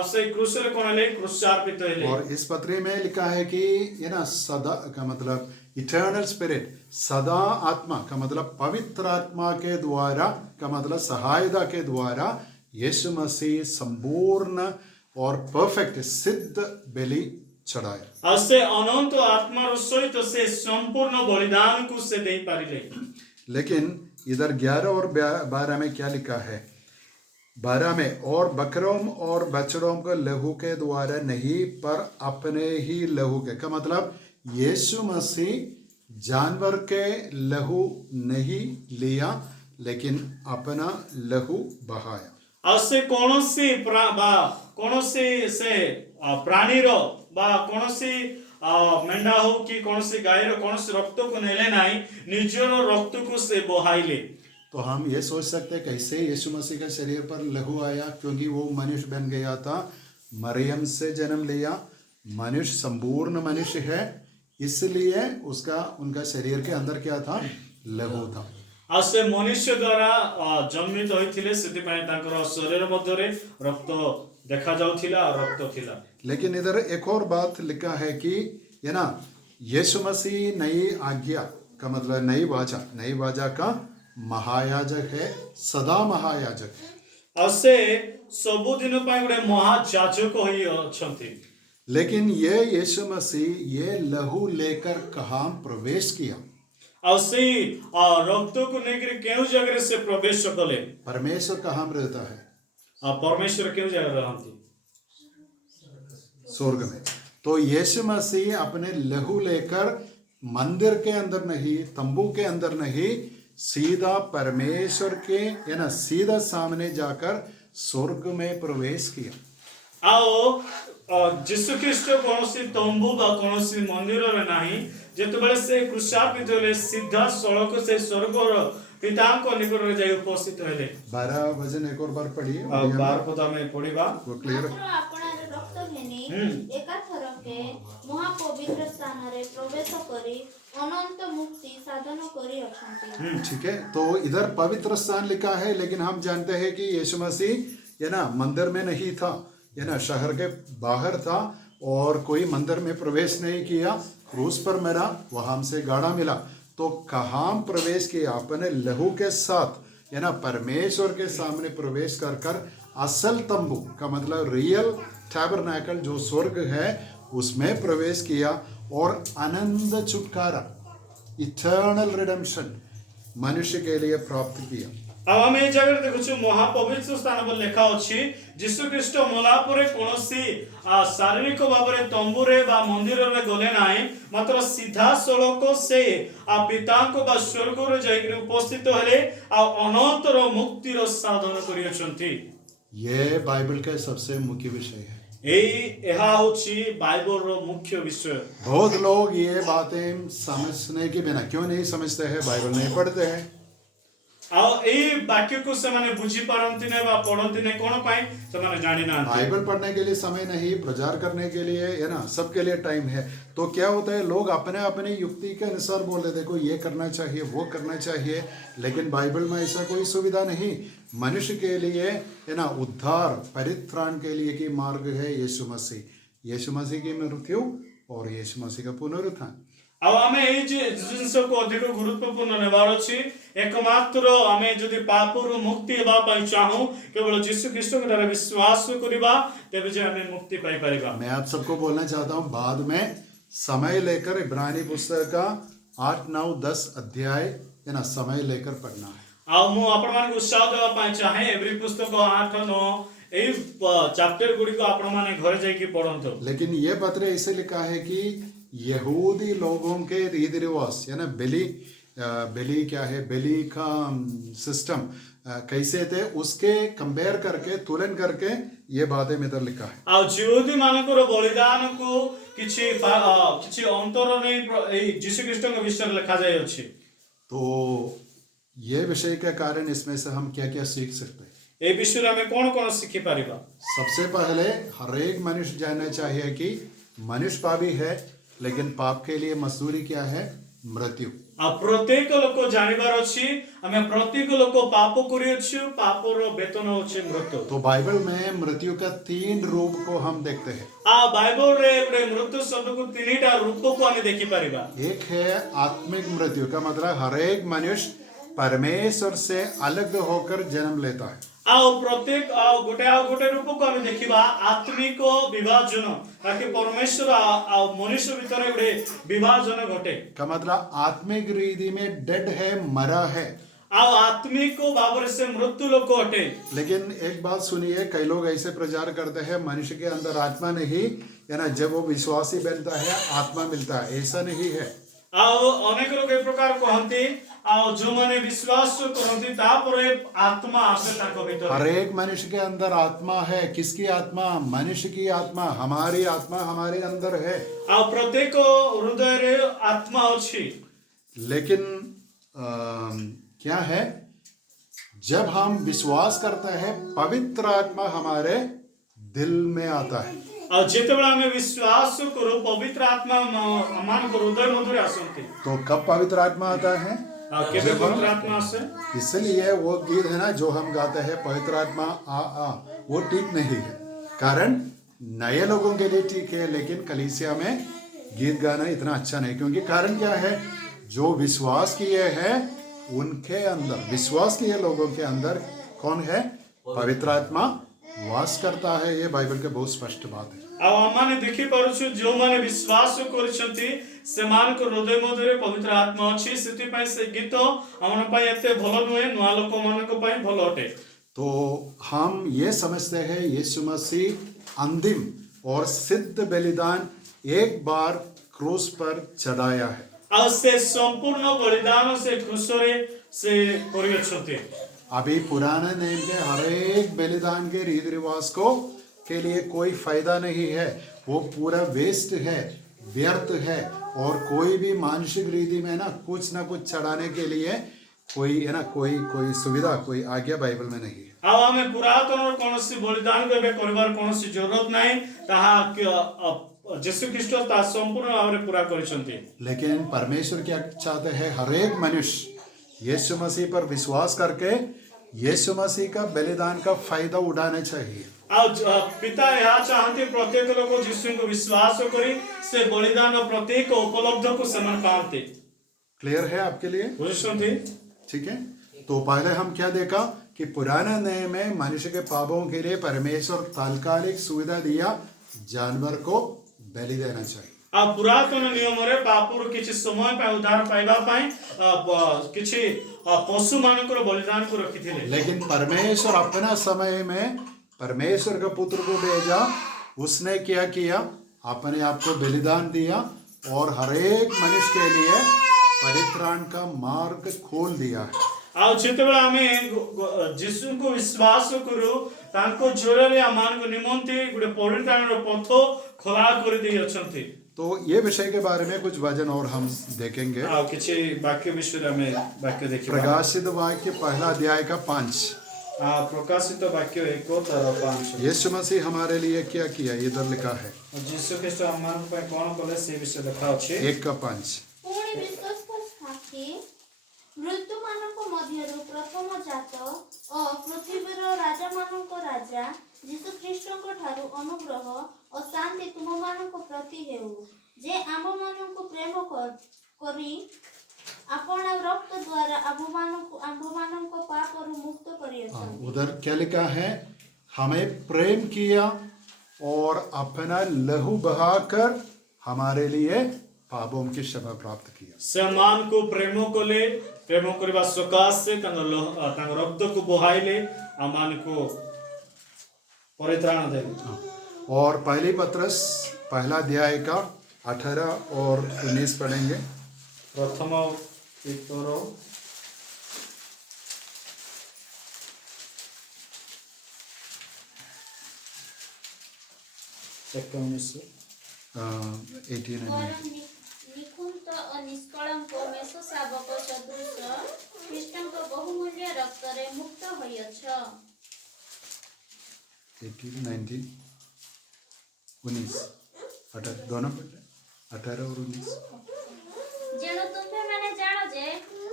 से क्रूस रे कोनले क्रूसार्पित हेले। और इस पत्री में लिखा है कि ये ना सदा का मतलब इटर्नल स्पिरिट, सदा आत्मा का मतलब पवित्र आत्मा के द्वारा का मतलब सहायता के द्वारा यीशु मसीह संपूर्ण और परफेक्ट सिद्ध बलि चढ़ाया। असे अनंत आत्मा सहित से संपूर्ण बलिदान को से दे पारिले। लेकिन इधर 11 और 12 में क्या लिखा है? 12 में, और बकरों और बछड़ों को लहू के द्वारा नहीं पर अपने ही लहू के, का मतलब यीशु मसीह जानवर के लहू नहीं लिया लेकिन अपना लहू बहाया। असे कोनोसी से प्राणी रो बा कोनोसी मेंढा हो कि कोनोसी गाय रो कोनोसी रक्त को नेले नाही, निजर रक्त को से बहाइले। तो हम ये सोच सकते हैं कैसे यीशु मसीह के शरीर पर लहू आया, क्योंकि वो मनुष्य बन गया था, मरियम से जन्म लिया, मनुष्य संपूर्ण मनुष्य है, इसलिए उनका शरीर के अंदर क्या था, लहू था। ଆଉ ସେ ମନୁଷ୍ୟ ଦ୍ୱାରା ଜନ୍ମିତ ହୋଇଥିଲେ, ସେଥିପାଇଁ ତାଙ୍କର ଶରୀର ମଧ୍ୟରେ ରକ୍ତ ଦେଖାଯାଉଥିଲା ଆଉ ରକ୍ତ ଥିଲା। लेकिन इधर एक और बात लिखा है कि ये ना यीशु मसीह नई आज्ञा का मतलब नई वाचा का महायाजक है, सदा महायाजक है। ଆଉ ସେ ସବୁଦିନ ପାଇଁ ଗୋଟେ ମହାଯାଜକ ହୋଇ ଅଛନ୍ତି। लेकिन ये यीशु मसीह ये लहू लेकर कहाँ प्रवेश किया? ଆଉ ସେଇ ରକ୍ତକୁ ନେଇକରି କେଉଁ ଜାଗାରେ ସେ ପ୍ରବେଶ କଲେ? परमेश्वर कहाँ रहता है? ଆଉ ପରମେଶ୍ୱର କେଉଁ ଜାଗାରେ ରହନ୍ତି? स्वर्ग में। तो यीशु मसीह अपने लहू लेकर मंदिर के अंदर नहीं, तंबू के अंदर नहीं, सीधा परमेश्वर के सीधा सामने जाकर स्वर्ग में प्रवेश किया। ଆଉ ଯୀଶୁ ଖ୍ରୀଷ୍ଟ କୌଣସି ତମ୍ବୁ ବା କୌଣସି ମନ୍ଦିରରେ ନାହିଁ, ଯେତେବେଳେ ସେ କ୍ରୁଶାପିତ ହେଲେ ସିଧା ସଳଖ ସେ ସ୍ୱର୍ଗର ପିତାଙ୍କ ନିକଟରେ ଯାଇ ଉପସ୍ଥିତ ହେଲେ। 12 वचन एक और बार पढ़िए, ଆଉ 12 ପଦ ଆମେ ପଢିବା। वो क्लियर। ମାତ୍ର ଆପଣାର ରକ୍ତ ଘେନି ଏକାଥରକେ ମହାପବିତ୍ର ସ୍ଥାନରେ ପ୍ରବେଶ କରି ଅନନ୍ତ ମୁକ୍ତି ସାଧନ କରି ଅଛନ୍ତି। ठीक है, तो इधर पवित्र स्थान लिखा है, लेकिन हम जानते हैं कि यीशु मसीह मंदिर में नहीं था, शहर के बाहर था, और कोई मंदिर में प्रवेश नहीं किया, क्रूस पर मरा, वहां से गाड़ा मिला। तो कहाँ प्रवेश किया? अपने लहू के साथ परमेश्वर के सामने प्रवेश कर कर असल तंबू का मतलब रियल टैबरनैकल जो स्वर्ग है उसमें प्रवेश किया, और अनंत छुटकारा इटर्नल रिडेम्पशन मनुष्य के लिए प्राप्त किया। ଆଉ ଆମେ এই ଜାଗାରେ ଦେଖୁଛୁ ମହାପବିତ୍ର ସ୍ଥାନ ବୋଲି ଲେଖା ଅଛି। ଯୀଶୁ ଖ୍ରୀଷ୍ଟ ମଲା ପରେ କୌଣସି ଶାରୀରିକ ଭାବରେ ତମ୍ବୁରେ ବା ମନ୍ଦିରରେ ଗଲେ ନାହିଁ, ମାତ୍ର ସିଧାସଳଖ ସେ ପିତାଙ୍କ ବା ସ୍ୱର୍ଗରେ ଯାଇକରି ଉପସ୍ଥିତ ହେଲେ, ଆଉ ଅନନ୍ତର ମୁକ୍ତିର ସାଧନ କରିଅଛନ୍ତି। ये बाइबल का सबसे मुख्य विषय है। ଏହା ହେଉଛି ବାଇବଲର ମୁଖ୍ୟ ବିଷୟ। बहुत लोग ये बातें समझने के बिना क्यों नहीं समझते हैं? बाइबल नहीं पढ़ते हैं। ଆଉ ଏଇ ବାକ୍ୟକୁ ସେମାନେ ବୁଝି ପାରନ୍ତି ନାହିଁ ବା ପଢନ୍ତି ନାହିଁ, କ'ଣ ପାଇଁ? ସେମାନେ ଜାଣି ନାହାନ୍ତି। बाइबल पढ़ने के लिए समय नहीं, प्रचार करने के लिए सबके लिए टाइम है। तो क्या होता है, लोग अपने अपने युक्ति के अनुसार बोलते देखो ये करना चाहिए, वो करना चाहिए, लेकिन बाइबल में ऐसा कोई सुविधा नहीं। मनुष्य के लिए उद्धार परित्राण के लिए की मार्ग है यीशु मसीह की मृत्यु और यीशु मसीह का पुनरुत्थान। ଆଉ ଆମେ ଏଇ ଜିନିଷକୁ ଅଧିକ ଗୁରୁତ୍ୱପୂର୍ଣ୍ଣ ନେବାର ଅଛି। ଏକମାତ୍ର ଆମେ ଯଦି ପାପରୁ ମୁକ୍ତି ହେବା ପାଇଁ ଚାହୁଁ, କେବଳ ଯୀଶୁ ଖ୍ରୀଷ୍ଟଙ୍କ ଦ୍ୱାରା ବିଶ୍ୱାସ କରିବା, ତେବେ ଯେ ଆମେ ମୁକ୍ତି ପାଇପାରିବା। मैं आप सबको बोलना चाहता हूँ, बाद में समय लेकर इब्रानी पुस्तक का 8, 9, 10 अध्याय समय लेकर पढ़ना है। ଆଉ ମୁଁ ଆପଣମାନଙ୍କୁ ଉତ୍ସାହ ଦେବା ପାଇଁ ଚାହେଁ, ଏବ୍ରୀ पुस्तक 8, 9 ଏଇ ଚାପ୍ଟର ଗୁଡ଼ିକ ଆପଣମାନେ ଘରେ ଯାଇକି ପଢନ୍ତୁ। लेकिन ये पत्र ऐसे लिखा है कि यहूदी लोगों के रीति रिवाज बलि क्या है, बलि का सिस्टम कैसे थे, उसके कंपेयर करके तुलन करके ये बातें में इधर लिखा है। ଆଉ ଜିହୁଦୀ ମାନଙ୍କର ବଳିଦାନକୁ କିଛି ଅନ୍ତର ନେଇ ଏଇ ଯୀଶୁ ଖ୍ରୀଷ୍ଟଙ୍କ ବିଷୟରେ ଲେଖାଯାଇ ଅଛି। तो ये विषय के कारण इसमें से हम क्या क्या सीख सकते हैं? ଏ ବିଷୟରେ ଆମେ କ'ଣ କ'ଣ ଶିଖି ପାରିବା? सबसे पहले हर एक मनुष्य जानना चाहिए कि मनुष्य पापी है, लेकिन पाप के लिए मजदूरी क्या है? मृत्यु। ଆଉ ପ୍ରତ୍ୟେକ ଲୋକ ଜାଣିବାର ଅଛି, ଆମେ ପ୍ରତ୍ୟେକ ଲୋକ ପାପ କରିଅଛୁ, ପାପର ବେତନ ହେଉଛି ମୃତ୍ୟୁ। तो बाइबल में मृत्यु का 3 रूप को हम देखते हैं। ଆଉ ବାଇବଲରେ ଗୋଟେ ମୃତ୍ୟୁ ଶବ୍ଦକୁ 3ଟା ରୂପକୁ ଆମେ ଦେଖିପାରିବା। एक है आत्मिक मृत्यु का मतलब हर एक मनुष्य परमेश्वर से अलग होकर जन्म लेता है। ଆଉ ପ୍ରତ୍ୟେକ ଗୋଟେ ରୂପକୁ ଆମେ ଦେଖିବା ଆତ୍ମିକ ବିଭାଜନ, ତାକି ପରମେଶ୍ୱର ଆଉ ମନୁଷ୍ୟ ଭିତରେ ଗୋଟେ ବିଭାଜନ ଘଟେ। का मतलब आत्मिक रीति में डेड है, मरा है। ଆଉ ଆତ୍ମିକ ଭାବରେ ସେ ମୃତ୍ୟୁ ଲୋକ ଅଟେ। लेकिन एक बात सुनिए, कई लोग ऐसे प्रचार करते हैं मनुष्य के अंदर आत्मा नहीं, जब वो विश्वासी बनता है आत्मा मिलता है। ऐसा नहीं है। ଆଉ ଅନେକ ଲୋକ ଏ ପ୍ରକାର କହନ୍ତି, ଆଉ ଯୋଉମାନେ ବିଶ୍ୱାସ କରନ୍ତି ତାପରେ ଆତ୍ମା ଆସେ ତାଙ୍କ ଭିତରେ। हर एक मनुष्य के अंदर आत्मा है। किसकी आत्मा? मनुष्य की आत्मा, हमारी आत्मा हमारे अंदर है। ଆଉ ପ୍ରତ୍ୟେକ ହୃଦୟରେ ଆତ୍ମା ଅଛି। लेकिन क्या है जब हम विश्वास करते हैं पवित्र आत्मा हमारे दिल में आता है। ଆଉ ଯେତେବେଳେ ଆମେ ବିଶ୍ୱାସ କରୁ ପବିତ୍ର ଆତ୍ମା ଆମମାନଙ୍କ ହୃଦୟ ମଧ୍ୟରେ ଆସନ୍ତି। तो कब पवित्र आत्मा आता है? ଆଉ କେବେ ପବିତ୍ର ଆତ୍ମା ଆସେ? इसलिए वो गीत है ना जो हम गाते हैं पवित्र आत्मा आ वो ठीक नहीं है। कारण नए लोगों के लिए ठीक है, लेकिन कलीसिया में गीत गाना इतना अच्छा नहीं, क्योंकि कारण क्या है? जो विश्वास किए हैं उनके अंदर, विश्वास किए लोगों के अंदर कौन है? पवित्र आत्मा वास करता है। ये बाइबल के बहुत स्पष्ट बात है। ଆଉ ଆମମାନେ ଦେଖିପାରୁଛୁ ଯେଉଁମାନେ ବିଶ୍ୱାସ କରିଛନ୍ତି ସେମାନଙ୍କ ହୃଦୟ ମଧ୍ୟରେ ପବିତ୍ର ଆତ୍ମା ଅଛି। ସେଥିପାଇଁ ସେ ଗୀତ ଆମ ପାଇଁ ଏତେ ଭଲ ନୁହେଁ, ନୂଆ ଲୋକମାନଙ୍କ ପାଇଁ ଭଲ ଅଟେ। तो हम ये समझते हैं यीशु मसीह अंतिम और सिद्ध बलिदान एक बार क्रूस पर चढ़ाया है। ଆଉ ସେ ସମ୍ପୂର୍ଣ୍ଣ ବଳିଦାନ ସେ କ୍ରୁଶରେ ସେ କରିଅଛନ୍ତି। अभी पुराने नियम के हर एक बलिदान के रीति रिवाज को के लिए कोई फायदा नहीं है, वो पूरा वेस्ट है, व्यर्थ है। और कोई भी मानसिक रीति में ना कुछ चढ़ाने के लिए कोई है ना कोई सुविधा, कोई आज्ञा बाइबल में नहीं है। ଆଉ ଆମେ ପୁରାତନର କୌଣସି ବଳିଦାନ ଏବେ କରିବାର କୌଣସି ଜରୁରତ ନାହିଁ, ତାହା ଯୀଶୁ ଖ୍ରୀଷ୍ଟ ତାହା ସମ୍ପୂର୍ଣ୍ଣ ଭାବରେ ପୁରା କରିଛନ୍ତି। लेकिन परमेश्वर क्या चाहते हैं? हर एक मनुष्य यीशु मसीह पर विश्वास करके यीशु मसीह का बलिदान का फायदा उठाना चाहिए। ଆଉ ପିତା ଏହା ଚାହାନ୍ତି ପ୍ରତ୍ୟେକ ଲୋକ ଯୀଶୁଙ୍କୁ ବିଶ୍ୱାସ କରି ସେ ବଳିଦାନ ପ୍ରତ୍ୟେକ ଉପଲବ୍ଧକୁ ସେମାନେ ପାଆନ୍ତି। क्लियर है आपके लिए? ବୁଝୁଛନ୍ତି? ठीक है। तो पहले हम क्या देखा कि पुराने नियम में मनुष्य के पापों के लिए परमेश्वर तात्कालिक सुविधा दिया, जानवर को बलि देना चाहिए। ଆଉ ପୁରାତନ ନିୟମରେ ପାପରୁ କିଛି ସମୟ ପାଇଁ ଉଦ୍ଧାର ପାଇବା ପାଇଁ କିଛି ପଶୁମାନଙ୍କର ବଳିଦାନକୁ ରଖିଥିଲେ। लेकिन परमेश्वर अपना समय में परमेश्वर का पुत्र को भेजा, उसने क्या किया? अपने आप को बलिदान दिया और हर एक मनुष्य के लिए परित्राण का मार्ग खोल दिया है। ଆଉ ଯେତେବେଳେ ଆମେ ଯୀଶୁଙ୍କୁ ବିଶ୍ୱାସ କରୁ ତାଙ୍କ ଜ୍ୱରରେ ଆମମାନଙ୍କ ନିମନ୍ତେ ଗୋଟେ ପରିତ୍ରାଣର ପଥ ଖୋଲା କରିଦେଇଅଛନ୍ତି। तो ये विषय के बारे में कुछ वचन और हम देखेंगे। ଆଉ କିଛି ବାକ୍ୟ ବିଷୟରେ ଆମେ ବାକ୍ୟ ଦେଖିବା। प्रकाशित वाक्य पहला अध्याय का 5। ପ୍ରକାଶିତ ବାକ୍ୟ 1:5। यीशु मसीह हमारे लिए क्या किया? इधर लिखा है ଯୀଶୁ ଖ୍ରୀଷ୍ଟ ଆମମାନଙ୍କ ପାଇଁ କ'ଣ କଲେ ସେ ବିଷୟ ଲେଖା ଅଛି। 1:5। ପୁଣି ବିଶ୍ୱସ୍ତ ସାକ୍ଷୀ ମୃତ୍ୟୁମାନଙ୍କ ମଧ୍ୟରୁ ପ୍ରଥମ ଜାତ ଓ ପୃଥିବୀର ରାଜାମାନଙ୍କ ରାଜା ଯୀଶୁ ଖ୍ରୀଷ୍ଟଙ୍କ ଠାରୁ ଅନୁଗ୍ରହ ଓ ଶାନ୍ତି ତୁମମାନଙ୍କ ପ୍ରତି ହେଉ, ଯେ ଆମମାନଙ୍କୁ ପ୍ରେମ କରି अपना रक्त द्वारा आम्भମାନଙ୍କୁ पापରୁ मुक्त କରିଅଛନ୍ତି। उधर क्या लिखा है? हमें प्रेम किया और अपना लहू बहाकर हमारे लिए पापों की क्षमा प्राप्त किया। ସେମାନଙ୍କୁ ପ୍ରେମ କଲେ, ପ୍ରେମ କରିବା ସକାଶେ ତାଙ୍କ ରକ୍ତକୁ ବହାଇଲେ, ଆମମାନଙ୍କୁ ପରିତ୍ରାଣ ଦେଲେ। और पहली पत्रस पहला अध्याय का 18 और 19 पढ़ेंगे। ପ୍ରଥମ ପିତର 18 ବରଂ ନିଖୁନ୍ତ ଓ ନିଷ୍କଳଙ୍କ ମେଷ ଶାବକ ସଦୃଶ ଖ୍ରୀଷ୍ଟଙ୍କ ବହୁମୂଲ୍ୟ ରକ୍ତରେ ମୁକ୍ତ ହୋଇଅଛ। 18, 19, 19 दोनों 18 और 19। जेणु ତୁମ୍ଭେମାନେ ଜାଣ ଯେ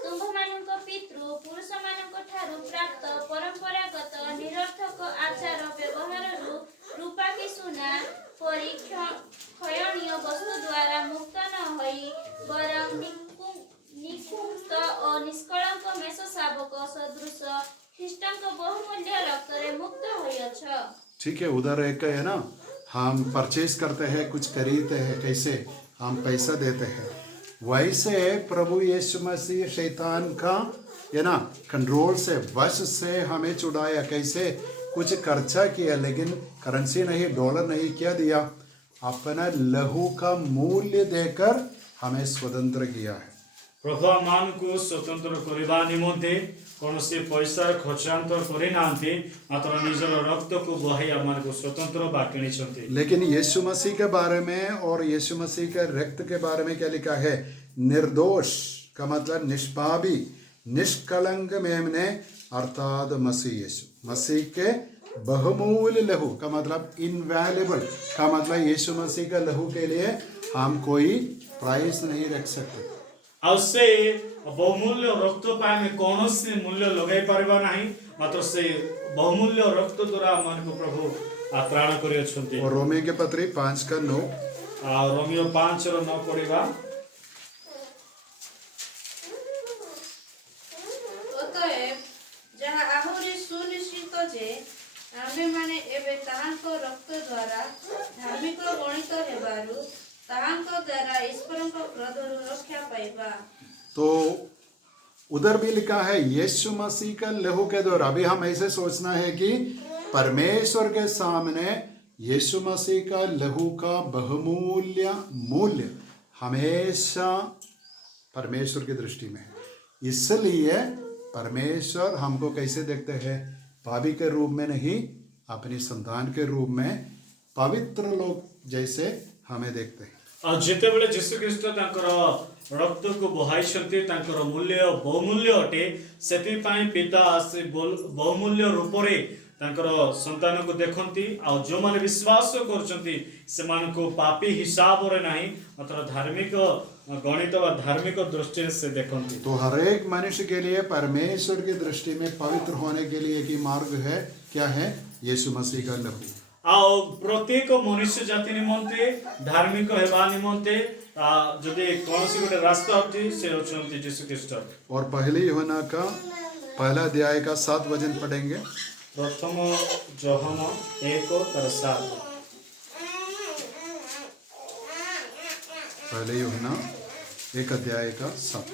ତୁମ୍ଭମାନଙ୍କ ପିତୃ ପୁରୁଷମାନଙ୍କ ଠାରୁ ପ୍ରାପ୍ତ ପରମ୍ପରାଗତ ନିରର୍ଥକ ଆଚାର ବ୍ୟବହାରରୁ ରୂପା କି ସୁନା ପରି କ୍ଷୟଣୀୟ ବସ୍ତୁ ଦ୍ୱାରା ମୁକ୍ତ ନ ହୋଇ ବରଂ ନିଖୁନ୍ତ ଓ ନିଷ୍କଳଙ୍କ ମେଷ ଶାବକ ସଦୃଶ ଖ୍ରୀଷ୍ଟଙ୍କ ବହୁମୂଲ୍ୟ ରକ୍ତରେ ମୁକ୍ତ ହୋଇଅଛ। ठीक है। उधर एक है ना, हम परचेज करते हैं, कुछ खरीदते हैं, कैसे हम पैसा देते हैं, वैसे प्रभु यीशु मसीह शैतान का है ना कंट्रोल से, वश से हमें छुड़ाया। कैसे? कुछ खर्चा किया, लेकिन करेंसी नहीं, डॉलर नहीं, क्या दिया? अपना लहू का मूल्य देकर हमें स्वतंत्र किया है। ପ୍ରଭୁ ଆମମାନଙ୍କୁ ସ୍ୱତନ୍ତ୍ର କରିବା ନିମନ୍ତେ କୌଣସି ପଇସାର ଖର୍ଚ୍ଚାନ୍ତର କରିନାହାନ୍ତି, ମାତ୍ର ନିଜର ରକ୍ତକୁ ବହାଇ ଆମମାନଙ୍କୁ स्वतंत्र ବା କିଣିଛନ୍ତି। लेकिन यीशु मसीह के बारे में और यीशु मसीह के रक्त के बारे में क्या लिखा है? निर्दोष का मतलब निष्पापी, निष्कलंक में हमने अर्थात मसीह यीशु, मसीह के बहुमूल्य लहू का मतलब इनवैल्यूएबल का मतलब यीशु मसीह का लहू के लिए हम कोई प्राइस नहीं रख सकते। ଆଉ ସେ ବହୁମୂଲ୍ୟ ରକ୍ତ ପାଇଁ ଆମେ କୌଣସି ମୂଲ୍ୟ ଲଗାଇ ପାରିବା ନାହିଁ, ମାତ୍ର ସେ ବହୁମୂଲ୍ୟ ରକ୍ତ ଦ୍ୱାରା ଆମମାନଙ୍କୁ ପ୍ରଭୁ ତ୍ରାଣ କରିଅଛନ୍ତି। और रोमी के पत्री 5:9 ଆଉ ରୋମିଓ 5:9 ପଢିବା। ଅତଏବ ଯାହା ଆହୁରି ସୁନିଶ୍ଚିତ ଯେ ଆମ୍ଭେମାନେ ଏବେ ତାହାଙ୍କ ରକ୍ତ ଦ୍ୱାରା ଧାର୍ମିକ ଗଣିତ ହେବାରୁ ତାହାଙ୍କ ଦ୍ୱାରା ଈଶ୍ୱରଙ୍କ କ୍ରୋଧରୁ ରକ୍ଷା ପାଇବା। तो उधर भी लिखा है यीशु मसीह का लहू के द्वारा। अभी हम ऐसे सोचना है कि परमेश्वर के सामने यीशु मसीह का लहू का बहुमूल्य मूल्य हमेशा परमेश्वर की दृष्टि में है। इसलिए परमेश्वर हमको कैसे देखते हैं? पापी के रूप में नहीं, अपनी संतान के रूप में पवित्र लोग जैसे हमें देखते हैं। ଆଉ ଯେତେବେଳେ ଯୀଶୁଖ୍ରୀଷ୍ଟ ତାଙ୍କର ରକ୍ତକୁ ବହାଇଛନ୍ତି, ତାଙ୍କର ମୂଲ୍ୟ ବହୁମୂଲ୍ୟ ଅଟେ, ସେଥିପାଇଁ ପିତା ସେ ବହୁମୂଲ୍ୟ ରୂପରେ ତାଙ୍କର ସନ୍ତାନକୁ ଦେଖନ୍ତି। ଆଉ ଯେଉଁମାନେ ବିଶ୍ୱାସ କରୁଛନ୍ତି ସେମାନଙ୍କୁ ପାପୀ ହିସାବରେ ନାହିଁ, ମାତ୍ର ଧାର୍ମିକ ଗଣିତ ବା ଧାର୍ମିକ ଦୃଷ୍ଟିରେ ସେ ଦେଖନ୍ତି। तो हर एक मनुष्य के लिए परमेश्वर की दृष्टि में पवित्र होने के लिए एक ही मार्ग है। क्या है? यीशु मसीह का लहू। ଆଉ ପ୍ରତ୍ୟେକ ମନୁଷ୍ୟ ଜାତି ନିମନ୍ତେ ଧାର୍ମିକ ହେବା ନିମନ୍ତେ ଯଦି କୌଣସି ଗୋଟେ ରାସ୍ତା ଅଛି, ସେ ହେଉଛନ୍ତି ଯୀଶୁଖ୍ରୀଷ୍ଟ। और पहले यूहन्ना का पहला अध्याय का 7 वचन पढ़ेंगे। ପ୍ରଥମ ଯୋହନ 1:7। पहले यूहन्ना 1 अध्याय का 7।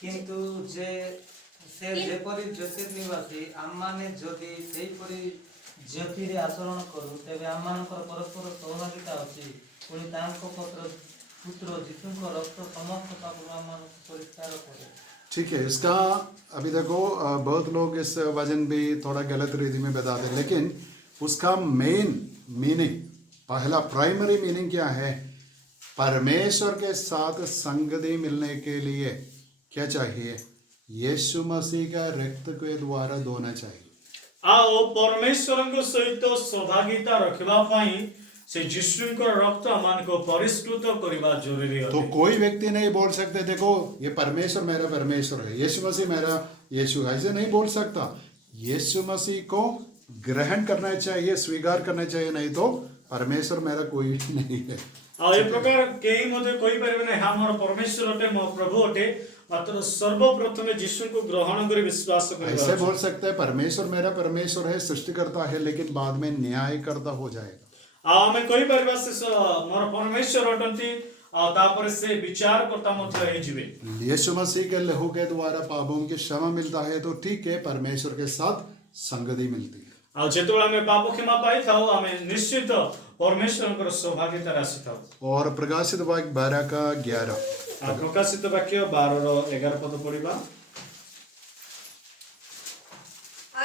କିନ୍ତୁ ସେ ଯେପରି ଜ୍ୟୋତିର ନିବାସୀ ଆମମାନେ ଯଦି ସେହିପରି ଜ୍ୟୋତିରେ ଆଚରଣ କରୁ, ତେବେ ଆମମାନଙ୍କର ପରସ୍ପର ସହଭାଗିତା ଅଛି। ପୁଣି ତାଙ୍କ ପୁତ୍ର ଯୀଶୁଙ୍କ ରକ୍ତ ସମସ୍ତ ପାପରୁ ଆମମାନଙ୍କୁ ପରିଷ୍କାର କରେ। ठीक है, इसका अभी देखो बहुत लोग इस वचन भी थोड़ा गलत रीति में बताते हैं, लेकिन उसका मेन मीनिंग, पहला प्राइमरी मीनिंग क्या है? परमेश्वर के साथ संगति मिलने के लिए क्या चाहिए? यीशु मसीह का रक्त के द्वारा धोना चाहिए। ଆଉ ପରମେଶ୍ୱରଙ୍କ ସହିତ ସହଭାଗିତା ରଖିବା ପାଇଁ ସେ ଯୀଶୁଙ୍କ ରକ୍ତ ଆମମାନଙ୍କୁ ପରିଷ୍କୃତ କରିବା ଜରୁରୀ तो ଅଟେ। कोई व्यक्ति नहीं बोल सकते देखो ये परमेश्वर मेरा परमेश्वर है, यीशु मसीह मेरा यीशु है, ऐसे नहीं बोल सकता। यीशु मसीह को ग्रहण करना चाहिए, स्वीकार करना चाहिए, नहीं तो परमेश्वर मेरा कोई भी नहीं है। ଆଉ ଏ प्रकार କେହି ମଧ୍ୟ କହିପାରିବେ ନାହିଁ ହଁ ମୋର ପରମେଶ୍ୱର ଅଟେ, ମୋ ପ୍ରଭୁ ଅଟେ, ମାତ୍ର ସର୍ବପ୍ରଥମେ ଯୀଶୁଙ୍କୁ ଗ୍ରହଣ କରି ବିଶ୍ୱାସ କରିବା ऐसे ଉଚିତ। बोल सकते हैं परमेश्वर मेरा परमेश्वर है, सृष्टिकर्ता है, लेकिन बाद में न्यायकर्ता हो जाएगा। ଆଉ ଆମେ କହିପାରିବା ସେ ମୋର ପରମେଶ୍ୱର ଅଟନ୍ତି, ଆଉ ତାପରେ ସେ ବିଚାରକର୍ତ୍ତା ମଧ୍ୟ ହେଇଯିବେ। यीशु मसीह के लहू के द्वारा पापों की क्षमा मिलता है तो ठीक है, परमेश्वर के साथ संगति मिलती है। ଆଉ ଯେତେବେଳେ ଆମେ ପାପ କ୍ଷମା ପାଇଥାଉ, ଆମେ ନିଶ୍ଚିତ ପରମେଶ୍ୱରଙ୍କର ସୌଭାଗ୍ୟତାରେ ଆସିଥାଉ। और प्रकाशित वाक्य 12 का 11। ଆଉ ପ୍ରକାଶିତ ବାକ୍ୟ 12:11 ପଦ ପଢିବା।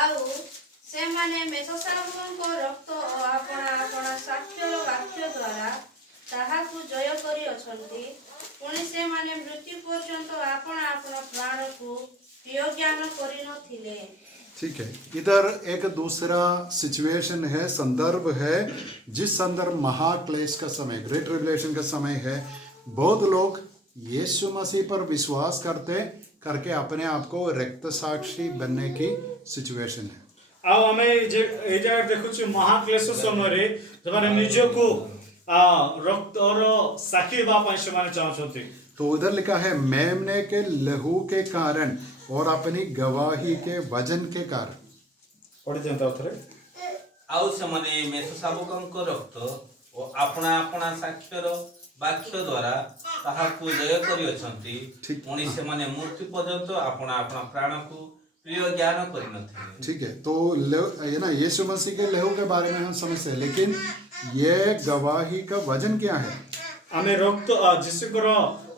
ଆଉ ସେମାନେ ମେଥୋସାବୁଙ୍କ ରକ୍ତ ଓ ଆପଣା ଆପଣା ସାକ୍ଷ୍ୟର ବାକ୍ୟ ଦ୍ୱାରା ତାହାକୁ ଜୟ କରିଅଛନ୍ତି। ପୁଣି ସେମାନେ ମୃତ୍ୟୁ ପର୍ଯ୍ୟନ୍ତ ଆପଣା ଆପଣା ପ୍ରାଣକୁ ପ୍ରିୟ ଜ୍ଞାନ କରିନଥିଲେ। ठीक है, इधर एक दूसरा सिचुएशन है, संदर्भ है, जिस संदर्भ महाक्लेश का समय, ग्रेट रिवलेशन का समय है। बहुत लोग यीशु मसीह पर विश्वास करके अपने आप को रक्त साक्षी बनने की सिचुएशन है। ଆଉ ଆମେ ଏଇ ଜାଗାରେ ଦେଖୁଛୁ ମହାକ୍ଲେଶ ସମୟରେ ସେମାନେ ନିଜକୁ ରକ୍ତର ସାକ୍ଷୀ ହେବା ପାଇଁ ସେମାନେ ଚାହୁଁଛନ୍ତି। तो उधर लिखा है मेमने के लहू के कारण और अपनी गवाही के वजन के कारण। ପଢି ଦିଅନ୍ତୁ ଆଉ ଥରେ। ଆଉ ସେମାନେ ମେଥୋସାବୁକଙ୍କ ରକ୍ତ ଓ ଆପଣା ଆପଣା ସାକ୍ଷ୍ୟର ବାକ୍ୟ ଦ୍ୱାରା ତାହାକୁ ଜୟ କରିଅଛନ୍ତି। ଠିକ୍। ପୁଣି ସେମାନେ ମୃତ୍ୟୁ ପର୍ଯ୍ୟନ୍ତ ଆପଣା ଆପଣା ପ୍ରାଣକୁ ପ୍ରିୟ ଜ୍ଞାନ କରିନଥିଲେ। ठीक है, तो ये ना यीशु मसीह के लहू के बारे में हम समझते हैं, लेकिन ये गवाही का वजन क्या है? ଆମେ ରକ୍ତ ଯୀଶୁଙ୍କର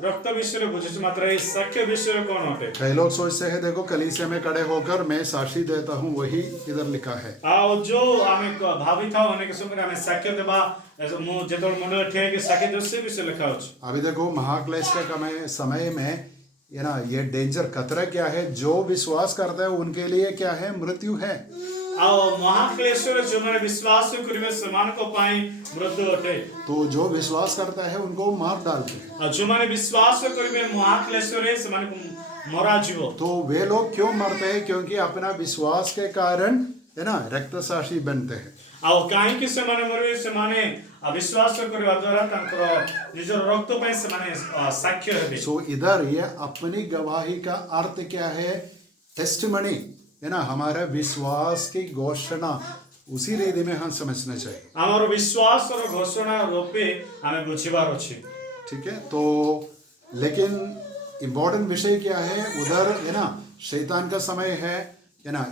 ରକ୍ତ ବିଷୟରେ ବୁଝୁଛୁ, ମାତ୍ର ଏଇ ସାକ୍ଷ୍ୟ ବିଷୟରେ କଣ ଅଟେ? कई लोग सोचते हैं देखो कलीसिया में खड़े होकर मैं साक्षी देता हूँ, वही इधर लिखा है। ଆଉ ଯୋଉ ଆମେ ଭାବିଥାଉ ଅନେକ ସମୟରେ ଆମେ ସାକ୍ଷ୍ୟ ଦେବା, ମୁଁ ଯେତେବେଳେ ମନରେ ଠିଆ ହେଇକି ସାକ୍ଷ୍ୟ ଦେଉଛି ସେ ବିଷୟ ଲେଖା ଅଛି। अभी देखो महाक्लेश का समय में ये डेंजर खतरा क्या है, जो विश्वास करता है उनके लिए क्या है, मृत्यु है। ଆଉ ମହାକ୍ଲେଶରେ ଯେଉଁମାନେ ବିଶ୍ୱାସ କରିବେ ସେମାନଙ୍କ ପାଇଁ ମୃତ୍ୟୁ ଅଟେ। तो जो विश्वास करता है उनको मार डालते हैं। ଆଉ ଯେଉଁମାନେ ବିଶ୍ୱାସ କରିବେ ମହାକ୍ଲେଶରେ ସେମାନଙ୍କୁ ମରାଯିବ। तो वे लोग क्यों मरते हैं? क्योंकि अपना विश्वास के कारण रक्तसाक्षी बनते हैं। ଆଉ କାହିଁକି ସେମାନେ ମରିବେ? ସେମାନେ ବିଶ୍ୱାସ କରିବା ଦ୍ୱାରା ତାଙ୍କର ନିଜର ରକ୍ତ ପାଇଁ ସେମାନେ ସାକ୍ଷ୍ୟ ହେବେ। सो इधर ये अपनी गवाही का अर्थ क्या है? टेस्टिमनी हमारा विश्वास की घोषणा, उसी रीति में हम समझना चाहिए। ଆମର ବିଶ୍ୱାସର ଘୋଷଣା ରୂପେ ଆମେ ବୁଝିବାର ଅଛି। ठीक है, तो लेकिन इम्पोर्टेंट विषय क्या है? उधर शैतान का समय है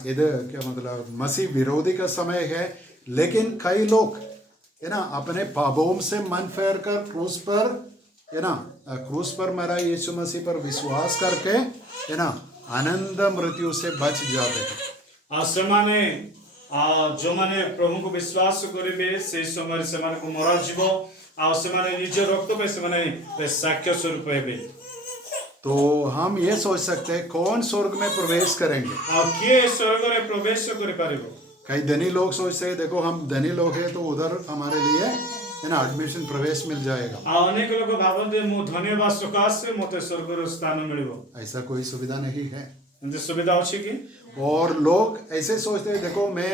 इधर क्या मतलब मसीह विरोधी का समय है। लेकिन कई लोग अपने पापों से मन फेर कर क्रूस पर मरा यीशु मसीह पर विश्वास करके आनंद मृत्यु से बच जाते हैं। ଆଉ ସେମାନେ ଯେଉଁମାନେ ପ୍ରଭୁଙ୍କୁ ବିଶ୍ୱାସ କରିବେ ସେହି ସମୟରେ ସେମାନଙ୍କୁ ମରାଯିବ। ଆଉ ସେମାନେ ନିଜ ରକ୍ତ ପାଇଁ ସେମାନେ ସାକ୍ଷ୍ୟ ସ୍ୱରୂପ ହେବେ। तो हम ये सोच सकते हैं कौन स्वर्ग में प्रवेश करेंगे? ଆଉ କିଏ ସ୍ୱର୍ଗରେ ପ୍ରବେଶ କରିପାରିବ? कई धनी लोग सोचते हैं देखो हम धनी लोग हैं तो उधर हमारे लिए एडमिशन प्रवेश मिल जाएगा। ଆଉ ଅନେକ ଲୋକ ଭାବନ୍ତି ମୁଁ ଧନ୍ୟବାଦ ସକାଶେ ମୋତେ ସ୍ୱର୍ଗର ସ୍ଥାନ ମିଳିବ। ऐसा कोई सुविधा नहीं है। ଏମିତି ସୁବିଧା ଅଛି କି? और लोग ऐसे सोचते हैं देखो मैं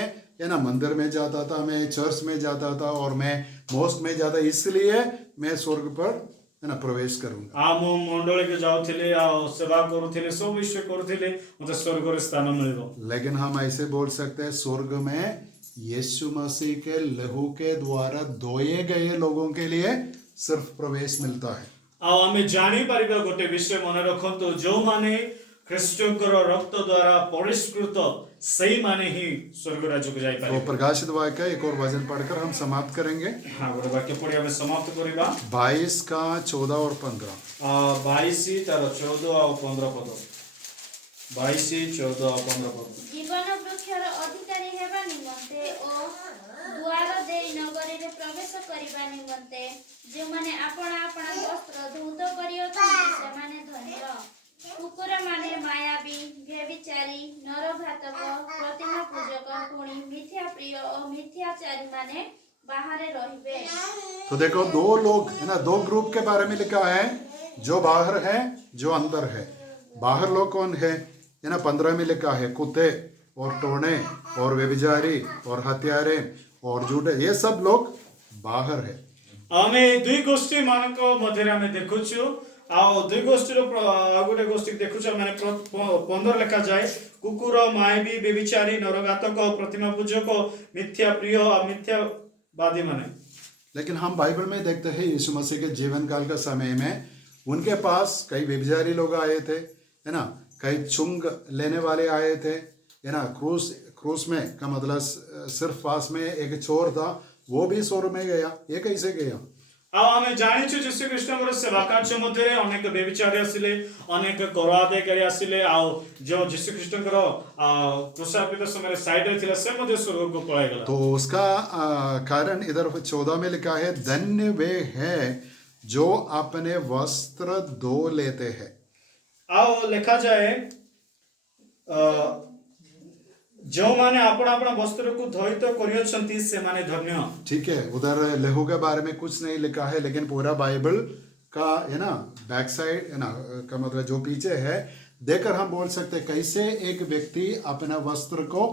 मंदिर में जाता था, मैं चर्च में जाता था और मैं मोस्क में जाता, इसलिए मैं स्वर्ग पर प्रवेश करूंगा। ଆଉ ମୁଁ ମଣ୍ଡଳୀକୁ ଯାଉଥିଲି ଆଉ ସେବା କରୁଥିଲି, ସବୁ ବିଷୟ କରୁଥିଲି, ମୋତେ ସ୍ୱର୍ଗର ସ୍ଥାନ ମିଳିବ। लेकिन हम ऐसे बोल सकते हैं स्वर्ग में यीशु मसीह के लहू के द्वारा धोए गए लोगों के लिए सिर्फ प्रवेश मिलता है। ଆଉ ଆମେ ଜାଣିପାରିବା ଗୋଟେ ବିଷୟ ମନେ ରଖନ୍ତୁ, ଯେଉଁମାନେ ଖ୍ରୀଷ୍ଟଙ୍କର ରକ୍ତ ଦ୍ୱାରା ପରିଷ୍କୃତ ସେଇମାନେ ହିଁ ସ୍ୱର୍ଗ ରାଜ୍ୟକୁ तो ଯାଇପାରିବେ। प्रकाशित वाक्य का एक और वचन पढ़कर हम समाप्त करेंगे। ହଁ, ଗୋଟେ ବାକ୍ୟ ପଢି ଆମେ ସମାପ୍ତ କରିବା। 22 का 14 और 15। 22 ତାର 14 ଆଉ 15 ପଦ। 22, 14 ଆଉ 15 ପଦ। ଜୀବନ ବୃକ୍ଷର ଅଧିକାରୀ ହେବା ନିମନ୍ତେ ଓ ଦୁଆର ଦେଇ ନଗରୀରେ ପ୍ରବେଶ କରିବା ନିମନ୍ତେ ଯେଉଁମାନେ ଆପଣା ଆପଣା ବସ୍ତ୍ର ଧୌତ କରିଅଛନ୍ତି ସେମାନେ ଧନ୍ୟ। କୁକୁରମାନେ ମାୟାବୀ, ବ୍ୟଭିଚାରୀ, ନରଘାତକ, ପ୍ରତିମା ପୂଜକ, ପୁଣି ମିଥ୍ୟା ପ୍ରିୟ ଓ ମିଥ୍ୟାଚାରୀମାନେ ବାହାରେ ରହିବେ। तो देखो दो लोग दो ग्रुप के बारे में लिखा है, जो बाहर है जो अंदर है। बाहर लोग कौन है? 15 में लिखा है कुत्ते और टोने और व्यभिचारी और हत्यारे और झूठे, ये सब लोग बाहर है। ଆମେ ଦୁଇ ଗୋଷ୍ଠୀ ମାନଙ୍କ ମଧ୍ୟରେ ଆମେ ଦେଖୁଛୁ। ଆଉ ଦୁଇ ଗୋଷ୍ଠୀର ଆଉ ଗୋଟେ ଗୋଷ୍ଠୀ ଦେଖୁଛୁ ମାନେ 15 ଲେଖାଯାଏ କୁକୁର, ମାୟାବୀ, ବ୍ୟଭିଚାରୀ, ନରଘାତକ, ପ୍ରତିମା ପୂଜକ, ମିଥ୍ୟା ପ୍ରିୟ ଆଉ ମିଥ୍ୟାବାଦୀ ମାନେ। लेकिन हम बाइबल में देखते हैं यीशु मसीह के जीवन काल का समय में उनके पास कई व्यभिचारी लोग आए थे, कई चुंग लेने वाले आए थे, क्रूस में का मतलब सिर्फ पास में एक चोर था, वो भी स्वर्ग में गया। ये कैसे गया? ଆଉ ଆମେ ଜାଣିଛୁ ଯୀଶୁ ଖ୍ରୀଷ୍ଟଙ୍କର ସେବା କାର୍ଯ୍ୟ ମଧ୍ୟରେ ଅନେକ ବ୍ୟଭିଚାରୀ ଆସିଲେ, ଅନେକ କର ଆଦାୟକାରୀ ଆସିଲେ। ଆଉ ଯେଉଁ ଯୀଶୁ ଖ୍ରୀଷ୍ଟଙ୍କର କ୍ରୁଶାପିତ ସମୟରେ ସାଇଡରେ ଥିଲା ସେ ମଧ୍ୟ ସ୍ୱର୍ଗକୁ ପଳାଇଗଲା। तो उसका कारण इधर 14 में लिखा है धन्य वे हैं जो अपने वस्त्र धो लेते हैं। ଆଉ ଲେଖାଯାଏ ଯେଉଁମାନେ ଆପଣା ଆପଣା ବସ୍ତ୍ରକୁ ଧୌତ କରିଅଛନ୍ତି ସେମାନେ ଧନ୍ୟ। ठीक है, उधर लहू के बारे में कुछ नहीं लिखा है, लेकिन पूरा बाइबल का बैक साइड का मतलब जो पीछे है देखकर हम बोल सकते हैं कैसे एक व्यक्ति अपना वस्त्र को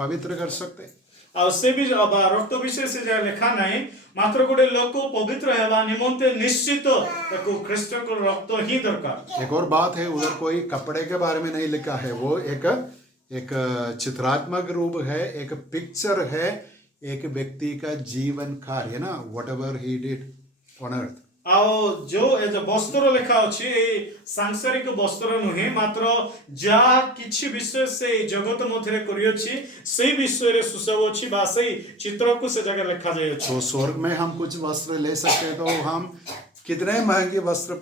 पवित्र कर सकते। ଆଉ ସେ ବି ରକ୍ତ ବିଷୟ ସେ ଯାହା ଲେଖା ନାହିଁ, ମାତ୍ର ଗୋଟେ ଲୋକ ପବିତ୍ର ହେବା ନିମନ୍ତେ ନିଶ୍ଚିତ ତାକୁ ଖ୍ରୀଷ୍ଟଙ୍କ ରକ୍ତ ହିଁ ଦରକାର। एक और बात है, उधर कोई कपड़े के बारे में नहीं लिखा है, वो एक चित्रात्मक रूप है, एक पिक्चर है एक व्यक्ति का जीवन कार्य whatever he did on earth. ଆଉ ଯୋଉ ବସ୍ତ୍ର ଲେଖା ଅଛି ଏଇ ସାଂସାରିକ ବସ୍ତ୍ର ନୁହେଁ, ମାତ୍ର ଯାହା କିଛି ବିଷୟ ସେ ଜଗତ ମଧ୍ୟରେ କରିଅଛି ସେଇ ବିଷୟରେ ସୁସବ ଅଛି ବା ସେଇ ଚିତ୍ରକୁ ସେ ଜାଗାରେ ଲେଖାଯାଇଅଛି। तो स्वर्ग में हम कुछ वस्त्र ले सकते हैं, तो हम कितने महंगे वस्त्र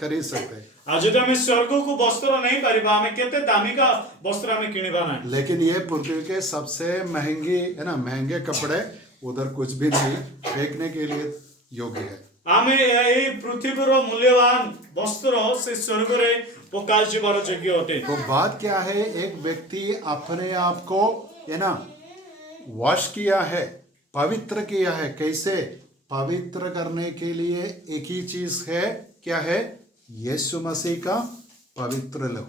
खरीद सकते हैं। ଆଉ ଯଦି ଆମେ ସ୍ୱର୍ଗକୁ ବସ୍ତ୍ର ନେଇପାରିବା ଆମେ କେତେ ଦାମିକା ବସ୍ତ୍ର ଆମେ କିଣିବା ନାହିଁ। लेकिन ये पृथ्वी के सबसे महंगे कपड़े, उधर कुछ भी नहीं, फेंकने के लिए योग्य है। आमे एई पृथ्वीर मूल्यवान वस्त्र से स्वर्ग रे पकाजिबार योग्य अटे। तो बात क्या है, एक व्यक्ति अपने आप को है ना वॉश किया है, पवित्र किया है। कैसे पवित्र करने के लिए एक ही चीज है, क्या है? यीशु मसीह का पवित्र लहू।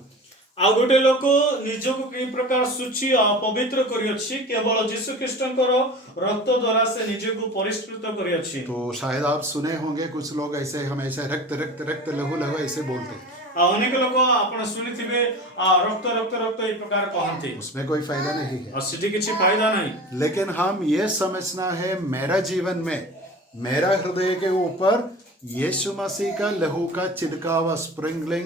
आ गोटे लोक निजको कि प्रकार शुचि पवित्र करियछि केवल यीशु ख्रीष्टଙ୍କର रक्त द्वारा से निजको परिष्कृत करियछि। तो शायद आप सुने होंगे कुछ लोग ऐसे हमेशा रक्त रक्त रक्त लहू लहू ऐसे बोलते हैं। अनेक लोक आपण सुनिथिबे रक्त रक्त रक्त ई प्रकार कहंती। उसमें कोई फायदा नहीं है, और सिटी किछि फायदा नहीं। लेकिन हम ये समझना है मेरा जीवन में, मेरा हृदय के ऊपर यीशु मसीह का लहू का छिड़काव स्प्रिंकलिंग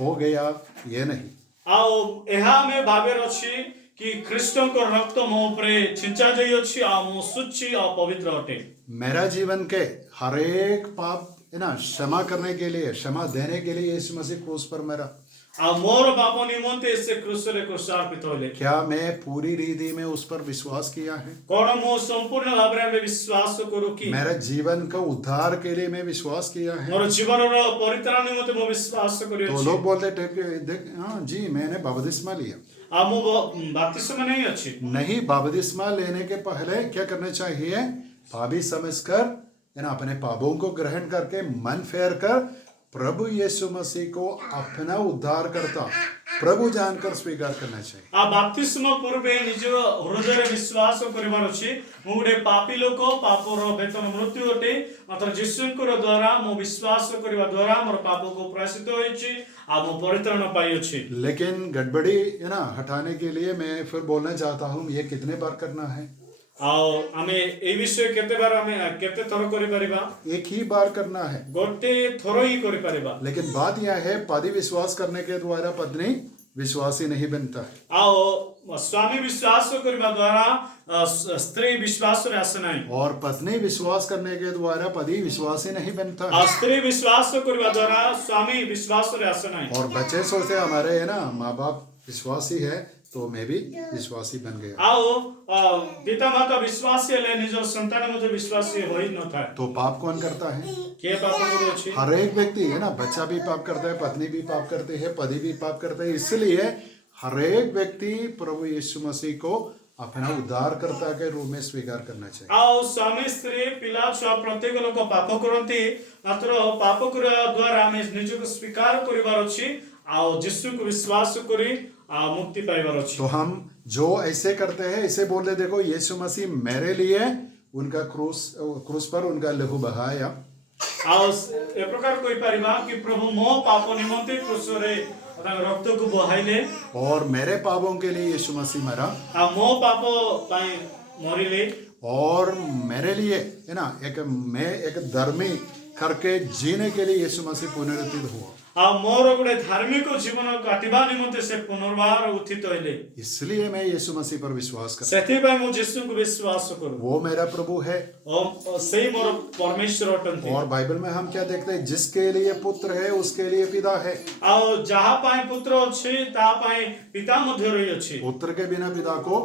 हो गया, ये नहीं। आओ एहा में भावेर अछि कि ख्रीष्टन को रक्त मो उपरे छिंचा जाइ अछि आ मो शुचि आ पवित्र अटे। मेरा जीवन के हर एक पाप है ना क्षमा करने के लिए, क्षमा देने के लिए यीशु मसीह क्रूस पर मरा। आ मोर पाप निमंते से क्रूस रे क्रूसार्पित होले। क्या मैं पूरी रीति में उस पर विश्वास किया है? कोन मो संपूर्ण भावरे में विश्वास करू कि मेरा जीवन का उद्धार के लिए मैं विश्वास किया है? मोर जीवन रो परित्राण निमंते मो विश्वास करियो तो छी। लोग बोलते देख हाँ जी मैंने बपतिस्मा लिया। आ मो बपतिस्मा नहीं अछि। नहीं, बपतिस्मा लेने के पहले क्या करना चाहिए? पापी समझकर है ना अपने पापों को ग्रहण करके मन फेर कर प्रभु यीशु मसीह को अपना उद्धार करता प्रभु जानकर स्वीकार करना चाहिए। आ बपतिस्मा पूर्वे निज हृदय रे विश्वास करिवार अछि मु गुटे पापी लोक, पापर वेतन मृत्यु अटे, मात्र यीशुଙ୍କର द्वारा मो विश्वास करिवा द्वारा मोर पाप को प्रायश्चित होइछि आ मो परित्राण पाइ अछि। लेकिन गड़बड़ी है ना हटाने के लिए मैं फिर बोलना चाहता हूँ, ये कितने बार करना है? आओ आमे ए विषय केते बार आमे केते थर करि परिबा? एक ही बार करना है। गोटे थर ही करि परिबा। लेकिन बात यह है पति विश्वास करने के द्वारा पत्नी विश्वासी नहीं बनता है। आओ स्वामी विश्वास करिबा द्वारा स्त्री विश्वास रे आसे नाही। और पत्नी विश्वास करने के द्वारा पति विश्वासी नहीं बनता है। स्त्री विश्वास करिबा द्वारा स्वामी विश्वास रे आसे नाही। और बच्चे सोचते हमारे है ना माँ बाप विश्वासी है तो मैं भी विश्वासी बन गया। आओ पिता माता विश्वासी हेले निज संतान मध्ये विश्वासी होई न था। तो पाप कौन करता है? के पाप करू अछि? हर एक व्यक्ति है ना, बच्चा भी पाप करता है, पत्नी भी पाप करते हैं, पति भी पाप करते हैं। इसलिए हर एक व्यक्ति प्रभु यीशु मसीह को अपना उद्धारकर्ता के रूप में स्वीकार करना चाहिए। आओ स्वामी स्त्री पिला छुआ प्रत्येक लोक पाप करती, मात्र पाप କରିବା द्वारा ଆମେ ନିଜକୁ स्वीकार କରିବାର ଅଛି ଆଉ ଯୀଶुକୁ विश्वास କରି मुक्ति पाइबार अछि। तो हम जो ऐसे करते हैं ऐसे बोलते देखो यीशु मसीह मेरे लिए उनका क्रूस पर उनका लहू बहाया। आओ ए प्रकार कोई परिबा कि प्रभु मो पाप निमंते क्रूस रे रक्त को बहाइले और मेरे पापों के लिए यीशु मसीह मरा आ मो पाप पाई मरिले और मेरे लिए है ना मैं एक धर्मी करके जीने के लिए यीशु मसीह पुनरुत्थित हुआ। आ मोर गुडे धार्मिक जीवन काटिबा निमंते से पुनर्बार उत्थित होइले। इसलिए मैं यीशु मसीह पर विश्वास करता सेति पय मु यीशु को विश्वास करू। वो मेरा प्रभु है ओ सही मोर परमेश्वर अटंती। और बाइबल में हम क्या देखते हैं? जिसके लिए पुत्र है उसके लिए पिता है। आ जहा पाए पुत्र अछि ता पाए पिता मध्य रही अछि। पुत्र के बिना पिता को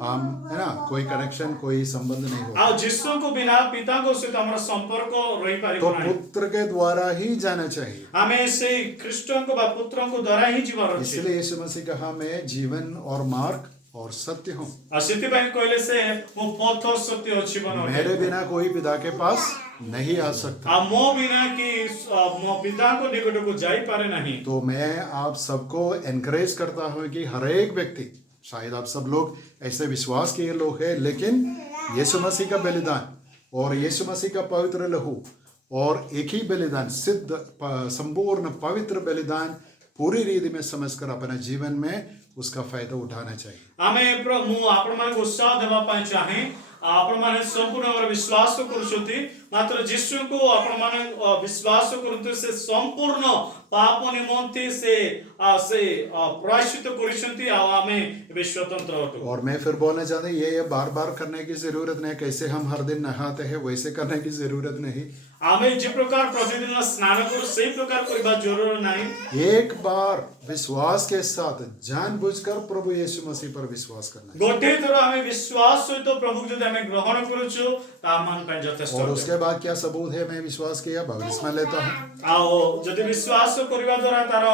हम है ना कोई कनेक्शन कोई संबंध नहीं होता। आ यीशु को बिना पिता को सहित हमरा संपर्क रही तो पारिबो नाही। पुत्र के द्वारा ही जाना चाहिए। हमें से ख्रीष्टन को बा पुत्र को द्वारा ही जीवन अछि। इसलिए यीशु मसीह कहा मैं जीवन और मार्ग और सत्य हूँ। आ सेति पय कहले से मो पथ सत्य और जीवन अछि। मेरे बिना कोई पिता के पास नहीं आ सकता। आ मो बिना कि मो पिता को निकट को जाई पारे नहीं। तो मैं आप सबको एनकरेज करता हूँ कि हर एक व्यक्ति, शायद आप सब लोग ऐसे विश्वास किए लोग हैं, लेकिन यीशु मसीह का बलिदान और यीशु मसीह का पवित्र लहू और एक ही बलिदान सिद्ध संपूर्ण पवित्र बलिदान पूरी रीति में समझकर अपने जीवन में उसका फायदा उठाना चाहिए। आमे मु आपण मान को उत्साह देबा पाई चाहे आपण माने संपूर्ण भाବରେ विश्वास करूछथि, मात्र यीशु को आपण माने विश्वास करते से संपूर्ण पाप निमंते से प्रायश्चित करिसंती आ आमे वे स्वतंत्र होतो। और मैं फिर बोलना चाहता हूँ ये बार बार करने की जरूरत नहीं। कैसे हम हर दिन नहाते हैं वैसे करने की जरूरत नहीं। आमे जे प्रकार प्रतिदिन स्नान करू सही प्रकार करबा जरूर नहीं। एक बार विश्वास के साथ जानबूझकर प्रभु यीशु मसीह पर विश्वास करना गोटे थोर आमे विश्वास सहित प्रभु जदि आमे ग्रहण करूछु ता मान पय यथेष्ट। और उसके बाद क्या सबूत है मैं विश्वास किया बपतिस्मा लेता हूँ ଆଉ ଯଦି ବିଶ୍ୱାସ କରିବା ଦ୍ୱାରା ତାର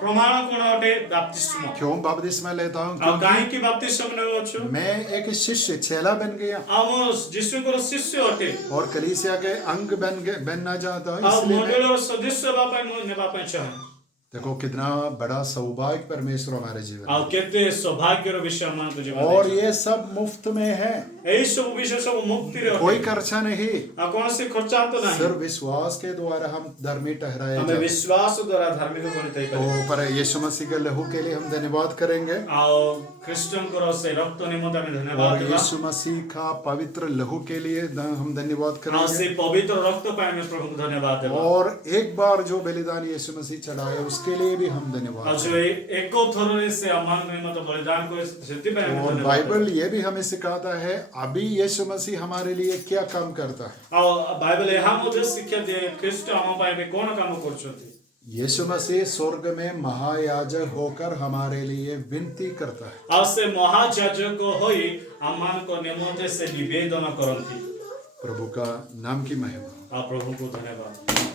ପ୍ରମାଣ କଣ ଅଟେ ବାପ୍ତିସ୍ମ क्यों बपतिस्मा लेता हूँ ଆଉ क्योंकि କାହିଁକି ବାପ୍ତିସ୍ମ ନେଉଛୁ मैं एक शिष्य चेला बन गया ଆଉ ମୁଁ ଯୀଶୁଙ୍କର ଶିଷ୍ୟ ଅଟେ और कलीसिया के अंग बनना चाहता हूँ ଆଉ इसलिए मैं ମଣ୍ଡଳର ସଦସ୍ୟ ହେବା ପାଇଁ ମୁଁ ନେବା ପାଇଁ ଚାହେଁ देखो कितना बड़ा सौभाग्य परमेश्वर हमारे जीवन ଆଉ में କେତେ ସୌଭାଗ୍ୟର ବିଷୟ ଆମମାନଙ୍କୁ ଜୀବନ और ଦେଇଛନ୍ତି। ये सब मुफ्त में है ଏଇ ସବୁ ବିଷୟ ସବୁ ମୁକ୍ତିରେ ଅଟେ। कोई खर्चा नहीं ଆଉ କୌଣସି ଖର୍ଚ୍ଚାନ୍ତ ନାହିଁ सिर्फ विश्वास के द्वारा हम धर्मी ठहराए ଆମେ जाते हैं। ବିଶ୍ୱାସ ଦ୍ୱାରା ଧାର୍ମିକ ଗଣିତ तो ହେଇପାରିବା पर यीशु मसीह के लहू के लिए हम धन्यवाद करेंगे ଆଉ ଖ୍ରୀଷ୍ଟଙ୍କର ସେ ରକ୍ତ ନିମନ୍ତେ ଆମେ ଧନ୍ୟବାଦ और ଦେବା यीशु मसीह का पवित्र लहू के लिए हम धन्यवाद ଆଉ करेंगे ସେ ପବିତ୍ର ରକ୍ତ ପାଇଁ ଆମେ ପ୍ରଭୁଙ୍କୁ ଧନ୍ୟବାଦ ଦେବା और एक बार जो बलिदान यीशु मसीह चढ़ाए उसके लिए भी हम ଆଉ धन्यवाद ଯୋଉ ଏଇ ଏକ ଥରରେ ସେ ଆମମାନଙ୍କ ନିମନ୍ତେ ବଳିଦାନ କରି ସେଥିପାଇଁ ଆମେ और ଧନ୍ୟବାଦ बाइबल ଦେବା। ये भी हमें सिखाता है अभी यीशु मसीह हमारे लिए क्या काम करता है ଆଉ ବାଇବେଲ ଏହା ମଧ୍ୟ ଶିକ୍ଷା ଦିଏ ଖ୍ରୀଷ୍ଟ ଆମ ପାଇଁ ଏବେ କଣ କାମ କରୁଛନ୍ତି यीशु मसीह स्वर्ग में महायाजक होकर हमारे लिए विनती करता है ଆଉ ସେ ମହାଯାଜକ ହୋଇ ଆମମାନଙ୍କ ନିମନ୍ତେ ସେ ନିବେଦନ କରନ୍ତି प्रभु का नाम की महिमा ଆଉ ପ୍ରଭୁଙ୍କୁ ଧନ୍ୟବାଦ